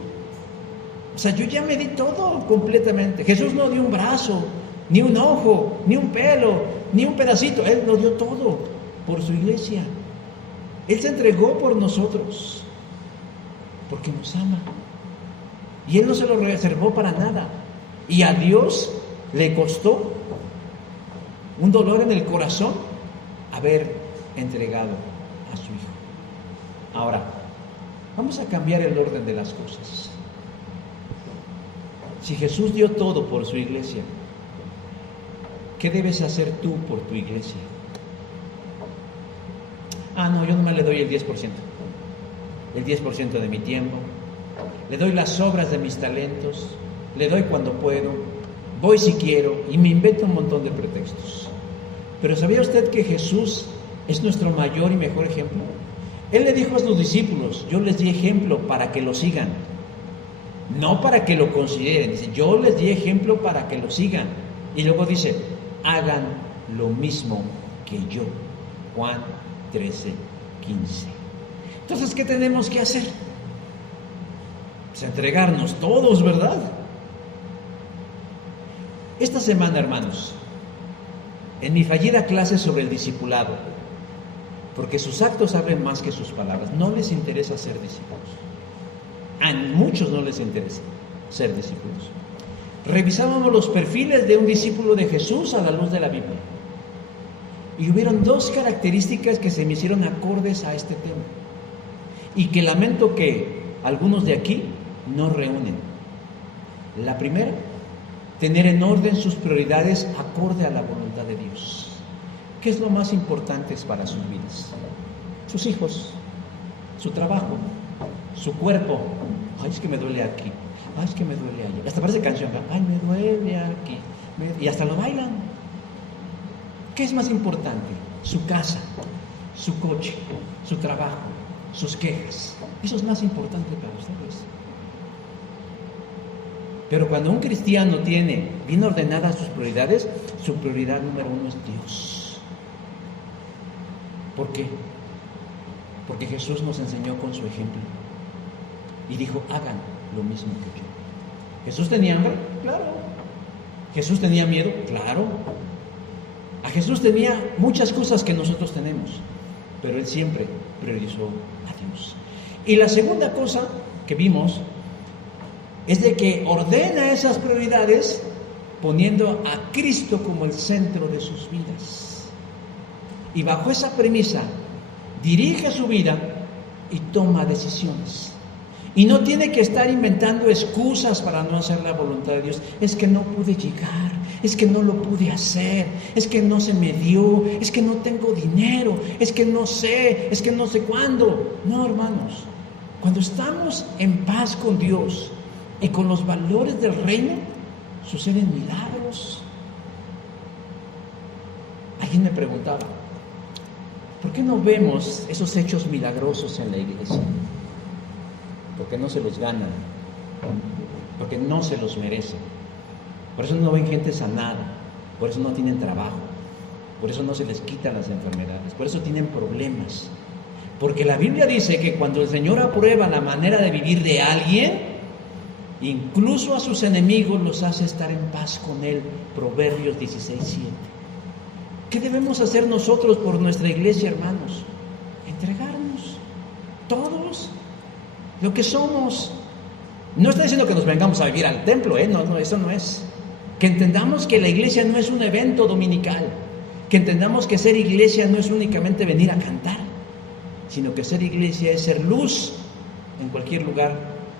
O sea, yo ya me di todo completamente. Jesús no dio un brazo, ni un ojo, ni un pelo, ni un pedacito. Él lo dio todo por su iglesia. Él se entregó por nosotros, porque nos ama. Y Él no se lo reservó para nada. Y a Dios le costó un dolor en el corazón haber entregado a su Hijo. Ahora, vamos a cambiar el orden de las cosas. Si Jesús dio todo por su iglesia, ¿qué debes hacer tú por tu iglesia? Ah, no, yo nomás le doy el 10%. El 10% de mi tiempo. Le doy las obras de mis talentos. Le doy cuando puedo. Voy si quiero. Y me invento un montón de pretextos. Pero ¿sabía usted que Jesús es nuestro mayor y mejor ejemplo? Él le dijo a sus discípulos, yo les di ejemplo para que lo sigan. No para que lo consideren. Dice, yo les di ejemplo para que lo sigan. Y luego dice, hagan lo mismo que yo. Juan 13:15. Entonces, ¿qué tenemos que hacer? Pues entregarnos todos, ¿verdad? Esta semana, hermanos, en mi fallida clase sobre el discipulado, porque sus actos hablan más que sus palabras, no les interesa ser discípulos. A muchos no les interesa ser discípulos. Revisábamos los perfiles de un discípulo de Jesús a la luz de la Biblia. Y hubieron dos características que se me hicieron acordes a este tema. Y que lamento que algunos de aquí no reúnen. La primera, tener en orden sus prioridades acorde a la voluntad de Dios. ¿Qué es lo más importante para sus vidas? Sus hijos, su trabajo, su cuerpo. Ay, es que me duele aquí. Ay, es que me duele allá. Hasta parece canción. Ay, me duele aquí. Y hasta lo bailan. ¿Qué es más importante? Su casa, su coche, su trabajo, sus quejas. Eso es más importante para ustedes. Pero cuando un cristiano tiene bien ordenadas sus prioridades, su prioridad número uno es Dios. ¿Por qué? Porque Jesús nos enseñó con su ejemplo y dijo, hagan lo mismo que yo. ¿Jesús tenía hambre? Claro. ¿Jesús tenía miedo? Claro. A Jesús tenía muchas cosas que nosotros tenemos, pero Él siempre priorizó a Dios. Y la segunda cosa que vimos es de que ordena esas prioridades poniendo a Cristo como el centro de sus vidas. Y bajo esa premisa dirige su vida y toma decisiones. Y no tiene que estar inventando excusas para no hacer la voluntad de Dios. Es que no pude llegar, es que no lo pude hacer, es que no se me dio, es que no tengo dinero, es que no sé cuándo. No, hermanos, cuando estamos en paz con Dios y con los valores del reino, suceden milagros. Alguien me preguntaba, ¿por qué no vemos esos hechos milagrosos en la iglesia? Porque no se los ganan, porque no se los merecen. Por eso no ven gente sanada, por eso no tienen trabajo, por eso no se les quitan las enfermedades, por eso tienen problemas. Porque la Biblia dice que cuando el Señor aprueba la manera de vivir de alguien, incluso a sus enemigos los hace estar en paz con Él. Proverbios 16:7. ¿Qué debemos hacer nosotros por nuestra iglesia, hermanos? Entregarnos, todos, lo que somos. No está diciendo que nos vengamos a vivir al templo, no, eso no es. Que entendamos que la iglesia no es un evento dominical, que entendamos que ser iglesia no es únicamente venir a cantar, sino que ser iglesia es ser luz en cualquier lugar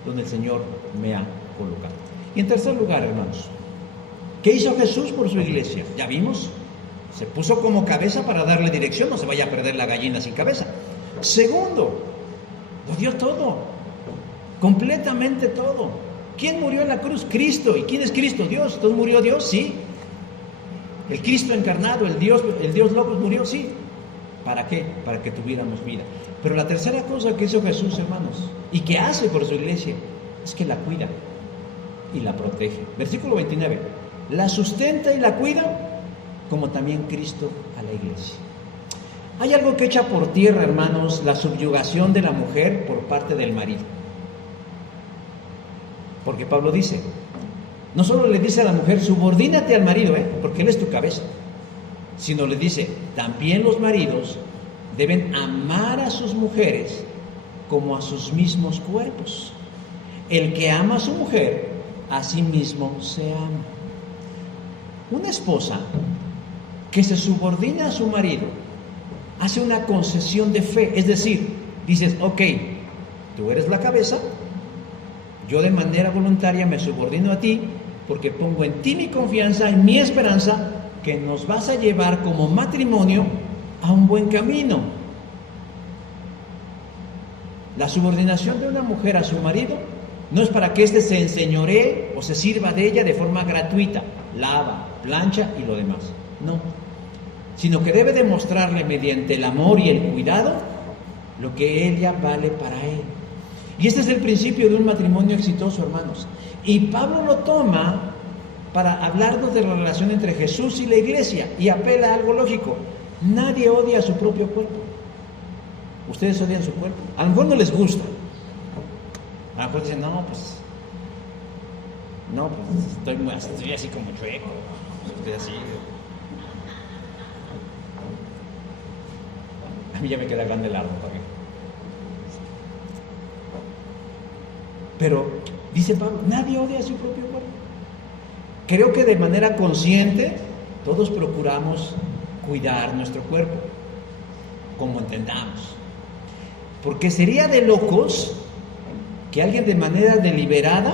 donde el Señor me ha colocado. Y en tercer lugar, hermanos, ¿qué hizo Jesús por su iglesia? Ya vimos, se puso como cabeza para darle dirección, no se vaya a perder la gallina sin cabeza. Segundo, lo dio todo, completamente todo. ¿Quién murió en la cruz? Cristo. ¿Y quién es Cristo? Dios. ¿Entonces murió Dios? Sí. El Cristo encarnado, el Dios Logos murió, sí. ¿Para qué? Para que tuviéramos vida. Pero la tercera cosa que hizo Jesús, hermanos, y que hace por su iglesia, es que la cuida y la protege. Versículo 29. La sustenta y la cuida, como también Cristo a la iglesia. Hay algo que echa por tierra, hermanos, la subyugación de la mujer por parte del marido. Porque Pablo dice, no solo le dice a la mujer, subordínate al marido, porque él es tu cabeza, sino le dice, también los maridos deben amar a sus mujeres como a sus mismos cuerpos. El que ama a su mujer, a sí mismo se ama. Una esposa que se subordina a su marido hace una concesión de fe, es decir, dices, ok, tú eres la cabeza, yo de manera voluntaria me subordino a ti porque pongo en ti mi confianza y mi esperanza que nos vas a llevar como matrimonio a un buen camino. La subordinación de una mujer a su marido no es para que éste se enseñoree o se sirva de ella de forma gratuita, lava, plancha y lo demás. No, sino que debe demostrarle mediante el amor y el cuidado lo que ella vale para él. Y este es el principio de un matrimonio exitoso, hermanos. Y Pablo lo toma para hablarnos de la relación entre Jesús y la iglesia y apela a algo lógico. Nadie odia a su propio cuerpo. Ustedes odian su cuerpo. A lo mejor no les gusta. A lo mejor dicen, no, pues estoy así como chueco. Estoy así. A mí ya me queda grande el árbol también. Pero, dice Pablo, nadie odia a su propio cuerpo. Creo que de manera consciente todos procuramos cuidar nuestro cuerpo, como entendamos. Porque sería de locos que alguien de manera deliberada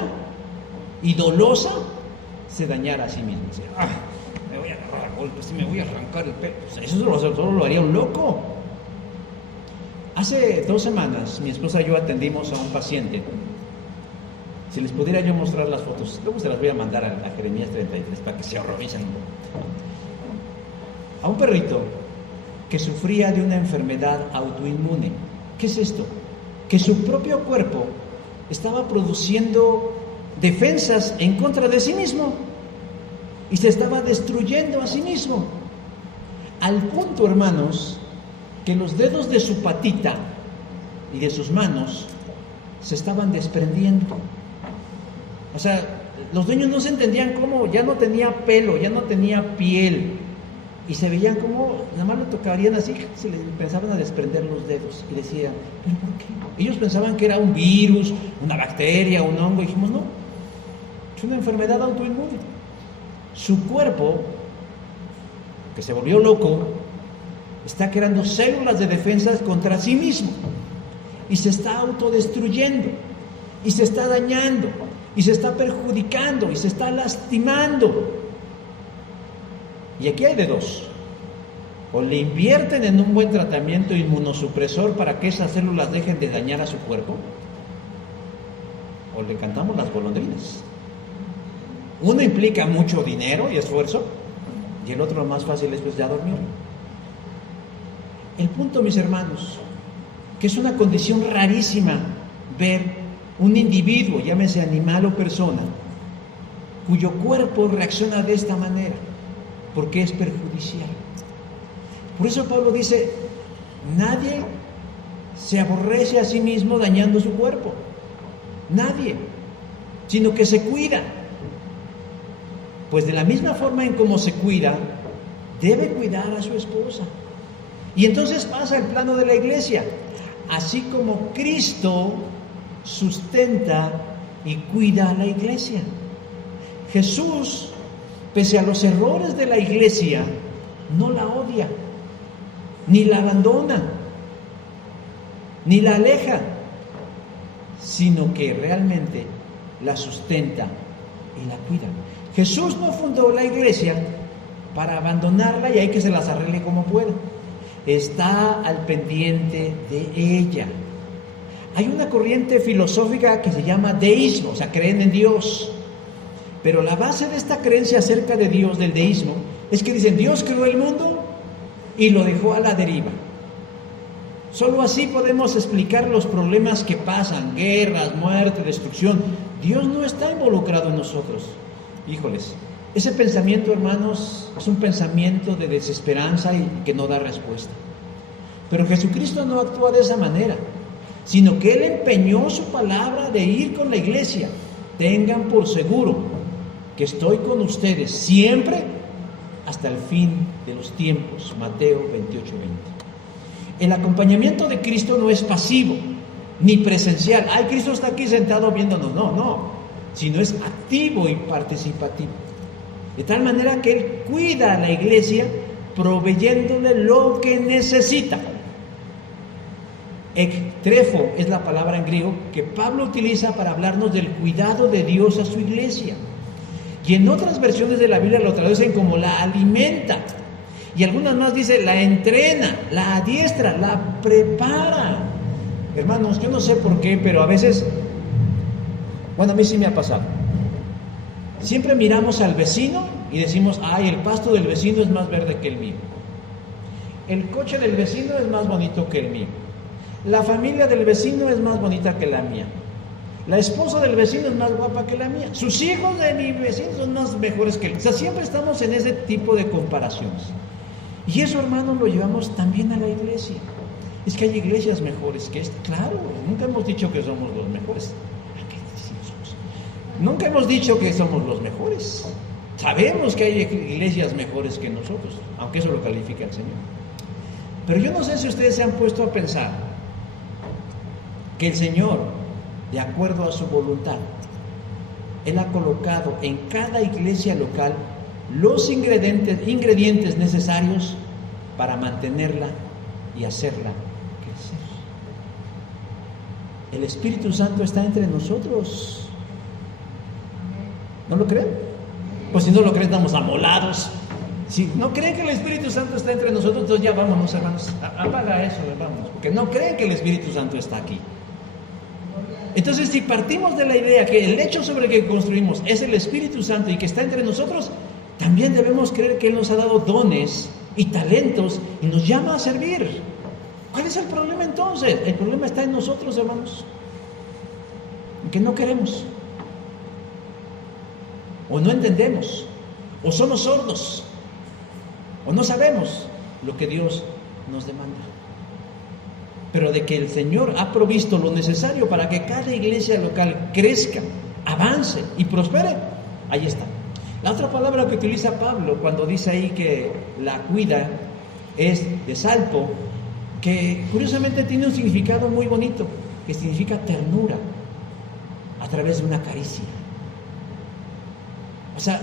y dolosa se dañara a sí mismo. Decía, me voy a agarrar a golpes, me voy a arrancar el pelo. O sea, eso solo lo haría un loco. Hace 2 semanas mi esposa y yo atendimos a un paciente. Si les pudiera yo mostrar las fotos, luego se las voy a mandar a Jeremías 33 para que se horroricen. A un perrito que sufría de una enfermedad autoinmune. ¿Qué es esto? Que su propio cuerpo estaba produciendo defensas en contra de sí mismo y se estaba destruyendo a sí mismo, al punto, hermanos, que los dedos de su patita y de sus manos se estaban desprendiendo. O sea, los dueños no se entendían cómo, ya no tenía pelo, ya no tenía piel, y se veían como, nada más lo tocarían así, se les empezaban a desprender los dedos, y decían, ¿pero por qué? Ellos pensaban que era un virus, una bacteria, un hongo, y dijimos, no, es una enfermedad autoinmune. Su cuerpo, que se volvió loco, está creando células de defensas contra sí mismo, y se está autodestruyendo, y se está dañando, y se está perjudicando, y se está lastimando. Y aquí hay de dos: o le invierten en un buen tratamiento inmunosupresor para que esas células dejen de dañar a su cuerpo, o le cantamos las golondrinas. Uno implica mucho dinero y esfuerzo, y el otro lo más fácil es pues ya dormir. El punto, mis hermanos, que es una condición rarísima ver un individuo, llámese animal o persona, cuyo cuerpo reacciona de esta manera, porque es perjudicial. Por eso Pablo dice, nadie se aborrece a sí mismo dañando su cuerpo, nadie, sino que se cuida. Pues de la misma forma en cómo se cuida, debe cuidar a su esposa. Y entonces pasa el plano de la iglesia. Así como Cristo sustenta y cuida a la iglesia, Jesús, pese a los errores de la iglesia, no la odia, ni la abandona, ni la aleja, sino que realmente la sustenta y la cuida. Jesús no fundó la iglesia para abandonarla y hay que se las arregle como pueda. Está al pendiente de ella. Hay una corriente filosófica que se llama deísmo, o sea, creen en Dios. Pero la base de esta creencia acerca de Dios, del deísmo, es que dicen, Dios creó el mundo y lo dejó a la deriva. Solo así podemos explicar los problemas que pasan, guerras, muerte, destrucción. Dios no está involucrado en nosotros. Híjoles, ese pensamiento, hermanos, es un pensamiento de desesperanza y que no da respuesta. Pero Jesucristo no actúa de esa manera, sino que Él empeñó su palabra de ir con la iglesia. Tengan por seguro que estoy con ustedes siempre hasta el fin de los tiempos. Mateo 28:20. El acompañamiento de Cristo no es pasivo ni presencial. Ay, Cristo está aquí sentado viéndonos. No, sino es activo y participativo. De tal manera que Él cuida a la iglesia proveyéndole lo que necesita. Ektrefo es la palabra en griego que Pablo utiliza para hablarnos del cuidado de Dios a su iglesia. Y en otras versiones de la Biblia lo traducen como la alimenta. Y algunas más dicen la entrena, la adiestra, la prepara. Hermanos, yo no sé por qué, pero a veces, bueno, a mí sí me ha pasado. Siempre miramos al vecino y decimos, ay, el pasto del vecino es más verde que el mío. El coche del vecino es más bonito que el mío. La familia del vecino es más bonita que la mía. La esposa del vecino es más guapa que la mía. Sus hijos de mi vecino son más mejores que él. O sea, siempre estamos en ese tipo de comparaciones. Y eso, hermanos, lo llevamos también a la iglesia. Es que hay iglesias mejores que esta. Claro, nunca hemos dicho que somos los mejores. ¿A qué decimos? Nunca hemos dicho que somos los mejores. Sabemos que hay iglesias mejores que nosotros, aunque eso lo califica el Señor. Pero yo no sé si ustedes se han puesto a pensar que el Señor, de acuerdo a su voluntad, Él ha colocado en cada iglesia local los ingredientes necesarios para mantenerla y hacerla crecer. El Espíritu Santo está entre nosotros. ¿No lo creen? Pues si no lo creen, estamos amolados. Si no creen que el Espíritu Santo está entre nosotros, entonces ya vámonos, hermanos. Apaga eso, vamos. Porque no creen que el Espíritu Santo está aquí. Entonces, si partimos de la idea que el hecho sobre el que construimos es el Espíritu Santo y que está entre nosotros, también debemos creer que Él nos ha dado dones y talentos y nos llama a servir. ¿Cuál es el problema entonces? El problema está en nosotros, hermanos. En que no queremos. O no entendemos. O somos sordos. O no sabemos lo que Dios nos demanda. Pero de que el Señor ha provisto lo necesario para que cada iglesia local crezca, avance y prospere, ahí está. La otra palabra que utiliza Pablo cuando dice ahí que la cuida es de salpo, que curiosamente tiene un significado muy bonito, que significa ternura a través de una caricia. O sea,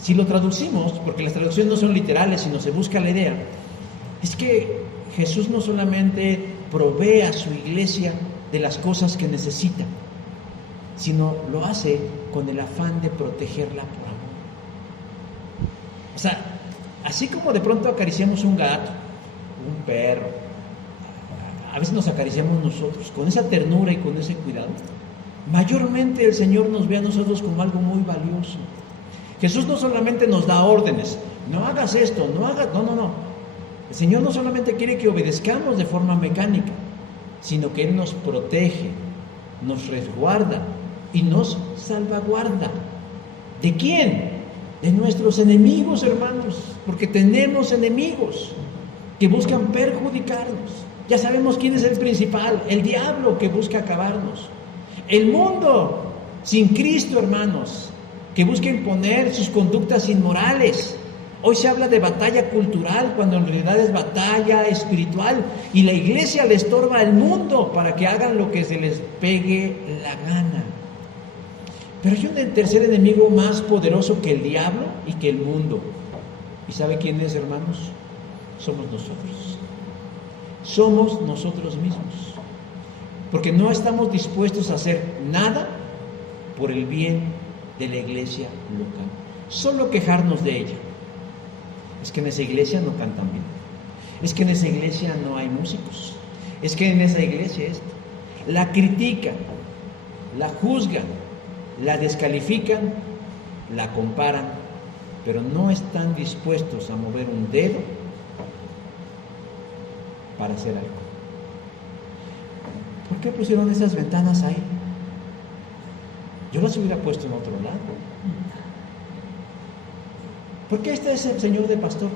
si lo traducimos, porque las traducciones no son literales, sino se busca la idea, es que Jesús no solamente provee a su iglesia de las cosas que necesita, sino lo hace con el afán de protegerla por amor. O sea, así como de pronto acariciamos un gato, un perro, a veces nos acariciamos nosotros, con esa ternura y con ese cuidado, mayormente el Señor nos ve a nosotros como algo muy valioso. Jesús no solamente nos da órdenes, no hagas esto, no hagas, no. El Señor no solamente quiere que obedezcamos de forma mecánica, sino que Él nos protege, nos resguarda y nos salvaguarda. ¿De quién? De nuestros enemigos, hermanos, porque tenemos enemigos que buscan perjudicarnos. Ya sabemos quién es el principal, el diablo que busca acabarnos. El mundo sin Cristo, hermanos, que busca imponer sus conductas inmorales. Hoy se habla de batalla cultural cuando en realidad es batalla espiritual y la iglesia le estorba al mundo para que hagan lo que se les pegue la gana. Pero hay un tercer enemigo más poderoso que el diablo y que el mundo. ¿Y sabe quién es, hermanos? Somos nosotros. Somos nosotros mismos. Porque no estamos dispuestos a hacer nada por el bien de la iglesia local. Solo quejarnos de ella. Es que en esa iglesia no cantan bien. Es que en esa iglesia no hay músicos. Es que en esa iglesia esto. La critican, la juzgan, la descalifican, la comparan, pero no están dispuestos a mover un dedo para hacer algo. ¿Por qué pusieron esas ventanas ahí? Yo las hubiera puesto en otro lado. ¿Por qué está ese señor de pastor?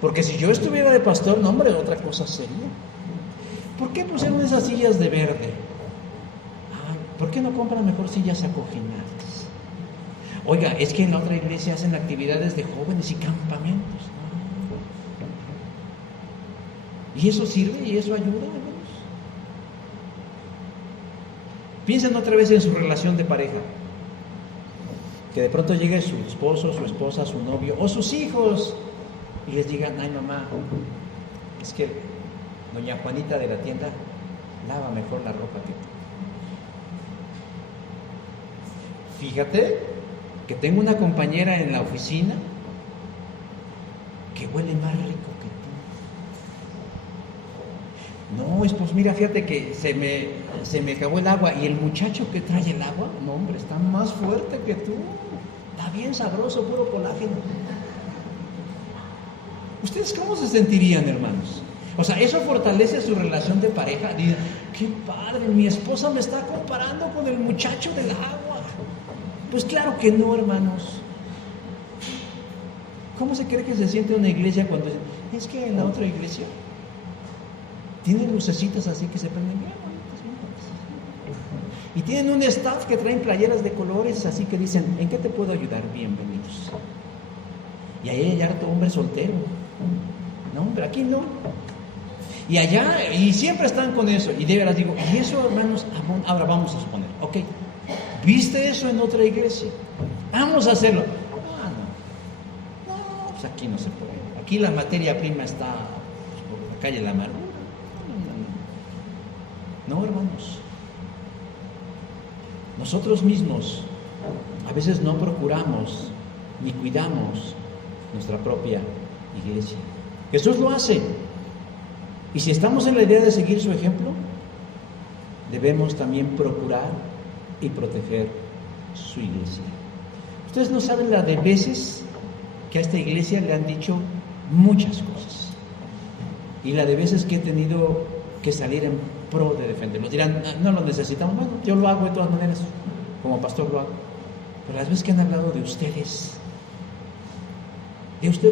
Porque si yo estuviera de pastor, no, hombre, otra cosa sería. ¿Por qué pusieron esas sillas de verde? ¿Por qué no compran mejor sillas acoginadas? Oiga, es que en la otra iglesia hacen actividades de jóvenes y campamentos. ¿Y eso sirve? ¿Y eso ayuda, hermanos? Piensen otra vez en su relación de pareja. Que de pronto llegue su esposo, su esposa, su novio o sus hijos y les digan: ay, mamá, es que doña Juanita de la tienda lava mejor la ropa que tú. Fíjate que tengo una compañera en la oficina que huele más rico que tú. No, pues mira, fíjate que se me acabó el agua y el muchacho que trae el agua, no, hombre, está más fuerte que tú. Está bien sabroso, puro colágeno. ¿Ustedes cómo se sentirían, hermanos? O sea, eso fortalece su relación de pareja. Dicen: qué padre, mi esposa me está comparando con el muchacho del agua. Pues claro que no, hermanos. ¿Cómo se cree que se siente una iglesia cuando dicen: es que en la otra iglesia tienen lucecitas así que se prenden bien bonitas, bien bonitas? Y tienen un staff que traen playeras de colores así que dicen: ¿en qué te puedo ayudar? Bienvenidos. Y ahí hay harto hombre soltero. No, hombre, aquí no. Y allá, y siempre están con eso. Y de veras digo: y eso, hermanos, ahora vamos a suponer, ok, ¿viste eso en otra iglesia? Vamos a hacerlo. No, pues aquí no se puede. Aquí la materia prima está por la calle La Amargura. No, hermanos. Nosotros mismos a veces no procuramos ni cuidamos nuestra propia iglesia. Jesús lo hace. Y si estamos en la idea de seguir su ejemplo, debemos también procurar y proteger su iglesia. Ustedes no saben la de veces que a esta iglesia le han dicho muchas cosas. Y la de veces que he tenido que salir en pro de defenderlos. Dirán, no lo necesitamos. Bueno, yo lo hago de todas maneras, como pastor lo hago. Pero las veces que han hablado de ustedes,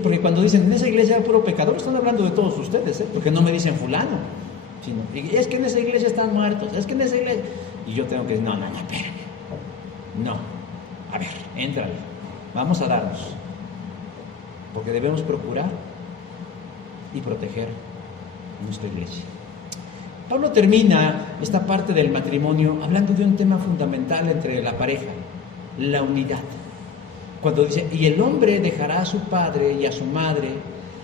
porque cuando dicen en esa iglesia hay puro pecador, están hablando de todos ustedes, porque no me dicen fulano, sino, es que en esa iglesia están muertos, es que en esa iglesia, y yo tengo que decir, no, espérame, no, a ver, éntrale, vamos a darnos, porque debemos procurar y proteger nuestra iglesia. Pablo termina esta parte del matrimonio hablando de un tema fundamental entre la pareja, la unidad. Cuando dice, y el hombre dejará a su padre y a su madre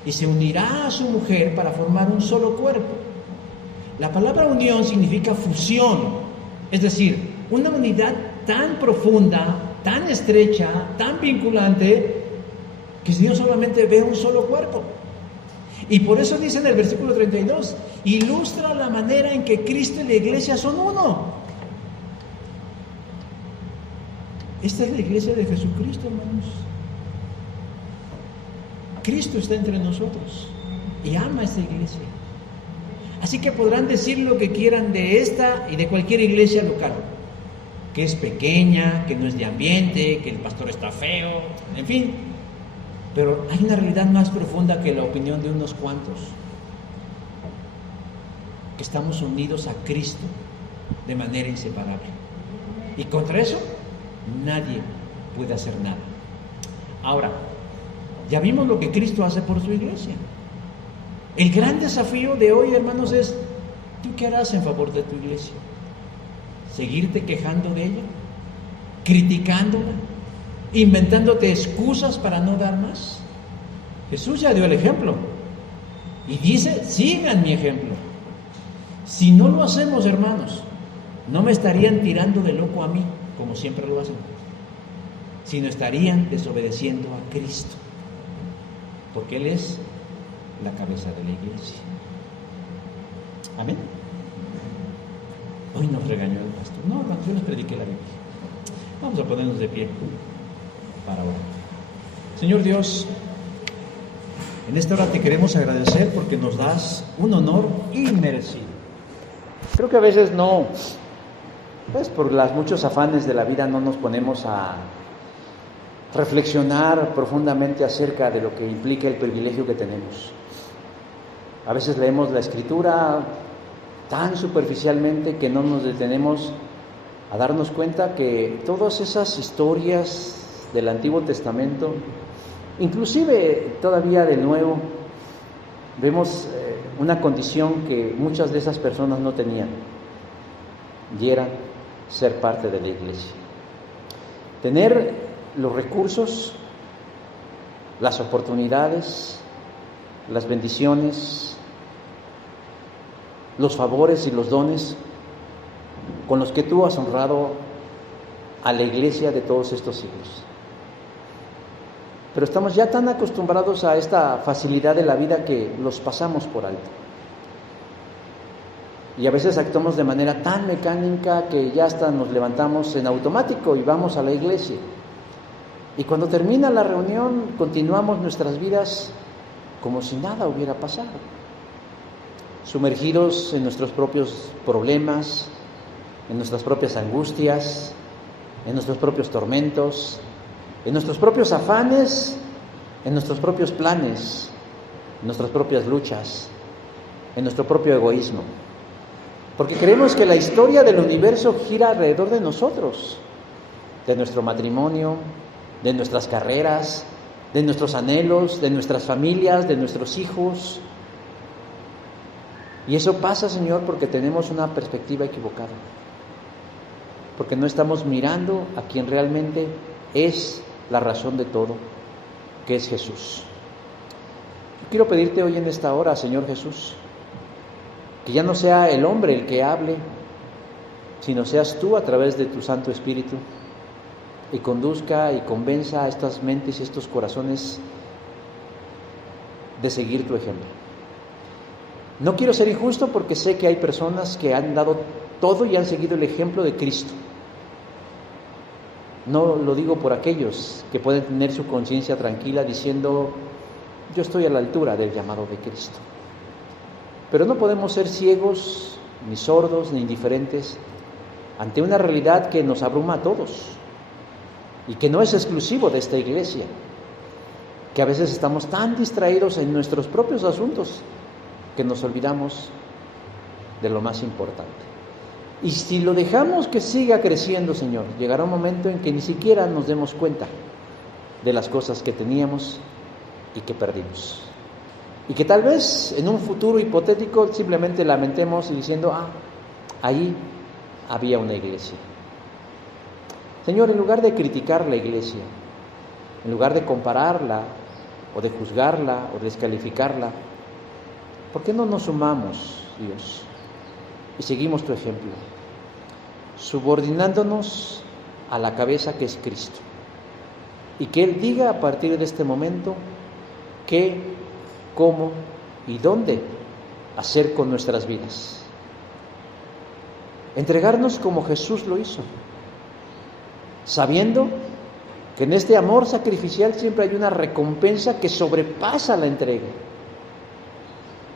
y se unirá a su mujer para formar un solo cuerpo. La palabra unión significa fusión, es decir, una unidad tan profunda, tan estrecha, tan vinculante, que Dios solamente ve un solo cuerpo. Y por eso dice en el versículo 32, ilustra la manera en que Cristo y la iglesia son uno. Esta es la iglesia de Jesucristo, hermanos. Cristo está entre nosotros y ama a esta iglesia. Así que podrán decir lo que quieran de esta y de cualquier iglesia local, que es pequeña, que no es de ambiente, que el pastor está feo, en fin. Pero hay una realidad más profunda que la opinión de unos cuantos, que estamos unidos a Cristo de manera inseparable. Y contra eso nadie puede hacer nada. Ahora, ya vimos lo que Cristo hace por su iglesia. El gran desafío de hoy, hermanos, es, ¿tú qué harás en favor de tu iglesia? ¿Seguirte quejando de ella? ¿Criticándola? ¿Inventándote excusas para no dar más? Jesús ya dio el ejemplo y dice, sigan mi ejemplo. Si no lo hacemos, hermanos, no me estarían tirando de loco a mí, como siempre lo hacen, sino estarían desobedeciendo a Cristo, porque Él es la cabeza de la iglesia. Amén. Hoy nos regañó el pastor. No, hermanos, yo les prediqué la Biblia. Vamos a ponernos de pie para orar. Señor Dios, en esta hora te queremos agradecer porque nos das un honor inmerecido. Creo que a veces no, pues por los muchos afanes de la vida no nos ponemos a reflexionar profundamente acerca de lo que implica el privilegio que tenemos. A veces leemos la Escritura tan superficialmente que no nos detenemos a darnos cuenta que todas esas historias del Antiguo Testamento, inclusive todavía del Nuevo, vemos una condición que muchas de esas personas no tenían, y era ser parte de la iglesia. Tener los recursos, las oportunidades, las bendiciones, los favores y los dones con los que tú has honrado a la iglesia de todos estos siglos. Pero estamos ya tan acostumbrados a esta facilidad de la vida que los pasamos por alto. Y a veces actuamos de manera tan mecánica que ya hasta nos levantamos en automático y vamos a la iglesia. Y cuando termina la reunión, continuamos nuestras vidas como si nada hubiera pasado, sumergidos en nuestros propios problemas, en nuestras propias angustias, en nuestros propios tormentos, en nuestros propios afanes, en nuestros propios planes, en nuestras propias luchas, en nuestro propio egoísmo. Porque creemos que la historia del universo gira alrededor de nosotros, de nuestro matrimonio, de nuestras carreras, de nuestros anhelos, de nuestras familias, de nuestros hijos. Y eso pasa, Señor, porque tenemos una perspectiva equivocada. Porque no estamos mirando a quien realmente es la razón de todo, que es Jesús. Yo quiero pedirte hoy en esta hora, Señor Jesús, que ya no sea el hombre el que hable, sino seas tú a través de tu Santo Espíritu, y conduzca y convenza a estas mentes y estos corazones de seguir tu ejemplo. No quiero ser injusto porque sé que hay personas que han dado todo y han seguido el ejemplo de Cristo. No lo digo por aquellos que pueden tener su conciencia tranquila diciendo, yo estoy a la altura del llamado de Cristo. Pero no podemos ser ciegos, ni sordos, ni indiferentes ante una realidad que nos abruma a todos y que no es exclusivo de esta iglesia, que a veces estamos tan distraídos en nuestros propios asuntos que nos olvidamos de lo más importante. Y si lo dejamos que siga creciendo, Señor, llegará un momento en que ni siquiera nos demos cuenta de las cosas que teníamos y que perdimos. Y que tal vez en un futuro hipotético simplemente lamentemos y diciendo, ahí había una iglesia. Señor, en lugar de criticar la iglesia, en lugar de compararla o de juzgarla o descalificarla, ¿por qué no nos sumamos, Dios, y seguimos tu ejemplo, subordinándonos a la cabeza que es Cristo? Y que Él diga a partir de este momento qué, cómo y dónde hacer con nuestras vidas. Entregarnos como Jesús lo hizo, sabiendo que en este amor sacrificial siempre hay una recompensa que sobrepasa la entrega,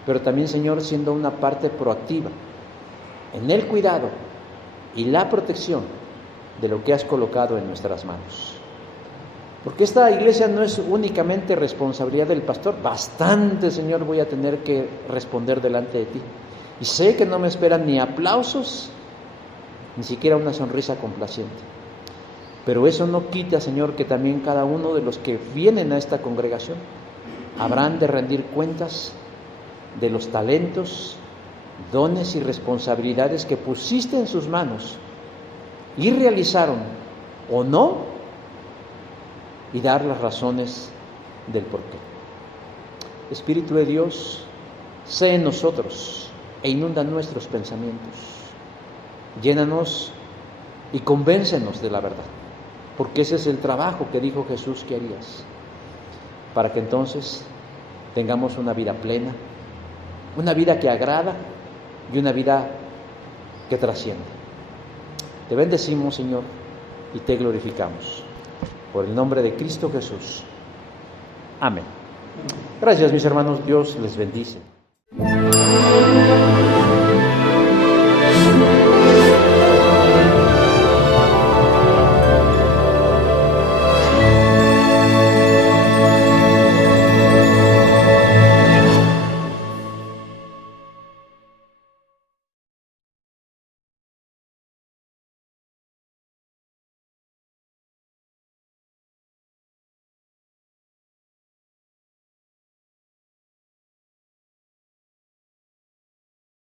pero también, Señor, siendo una parte proactiva en el cuidado y la protección de lo que has colocado en nuestras manos. Porque esta iglesia no es únicamente responsabilidad del pastor. Bastante, Señor, voy a tener que responder delante de ti. Y sé que no me esperan ni aplausos, ni siquiera una sonrisa complaciente. Pero eso no quita, Señor, que también cada uno de los que vienen a esta congregación habrán de rendir cuentas de los talentos, dones y responsabilidades que pusiste en sus manos y realizaron o no, y dar las razones del porqué. Espíritu de Dios, sé en nosotros e inunda nuestros pensamientos. Llénanos y convéncenos de la verdad, porque ese es el trabajo que dijo Jesús que harías, para que entonces tengamos una vida plena, una vida que agrada y una vida que trasciende. Te bendecimos, Señor, y te glorificamos. Por el nombre de Cristo Jesús. Amén. Gracias, mis hermanos. Dios les bendice.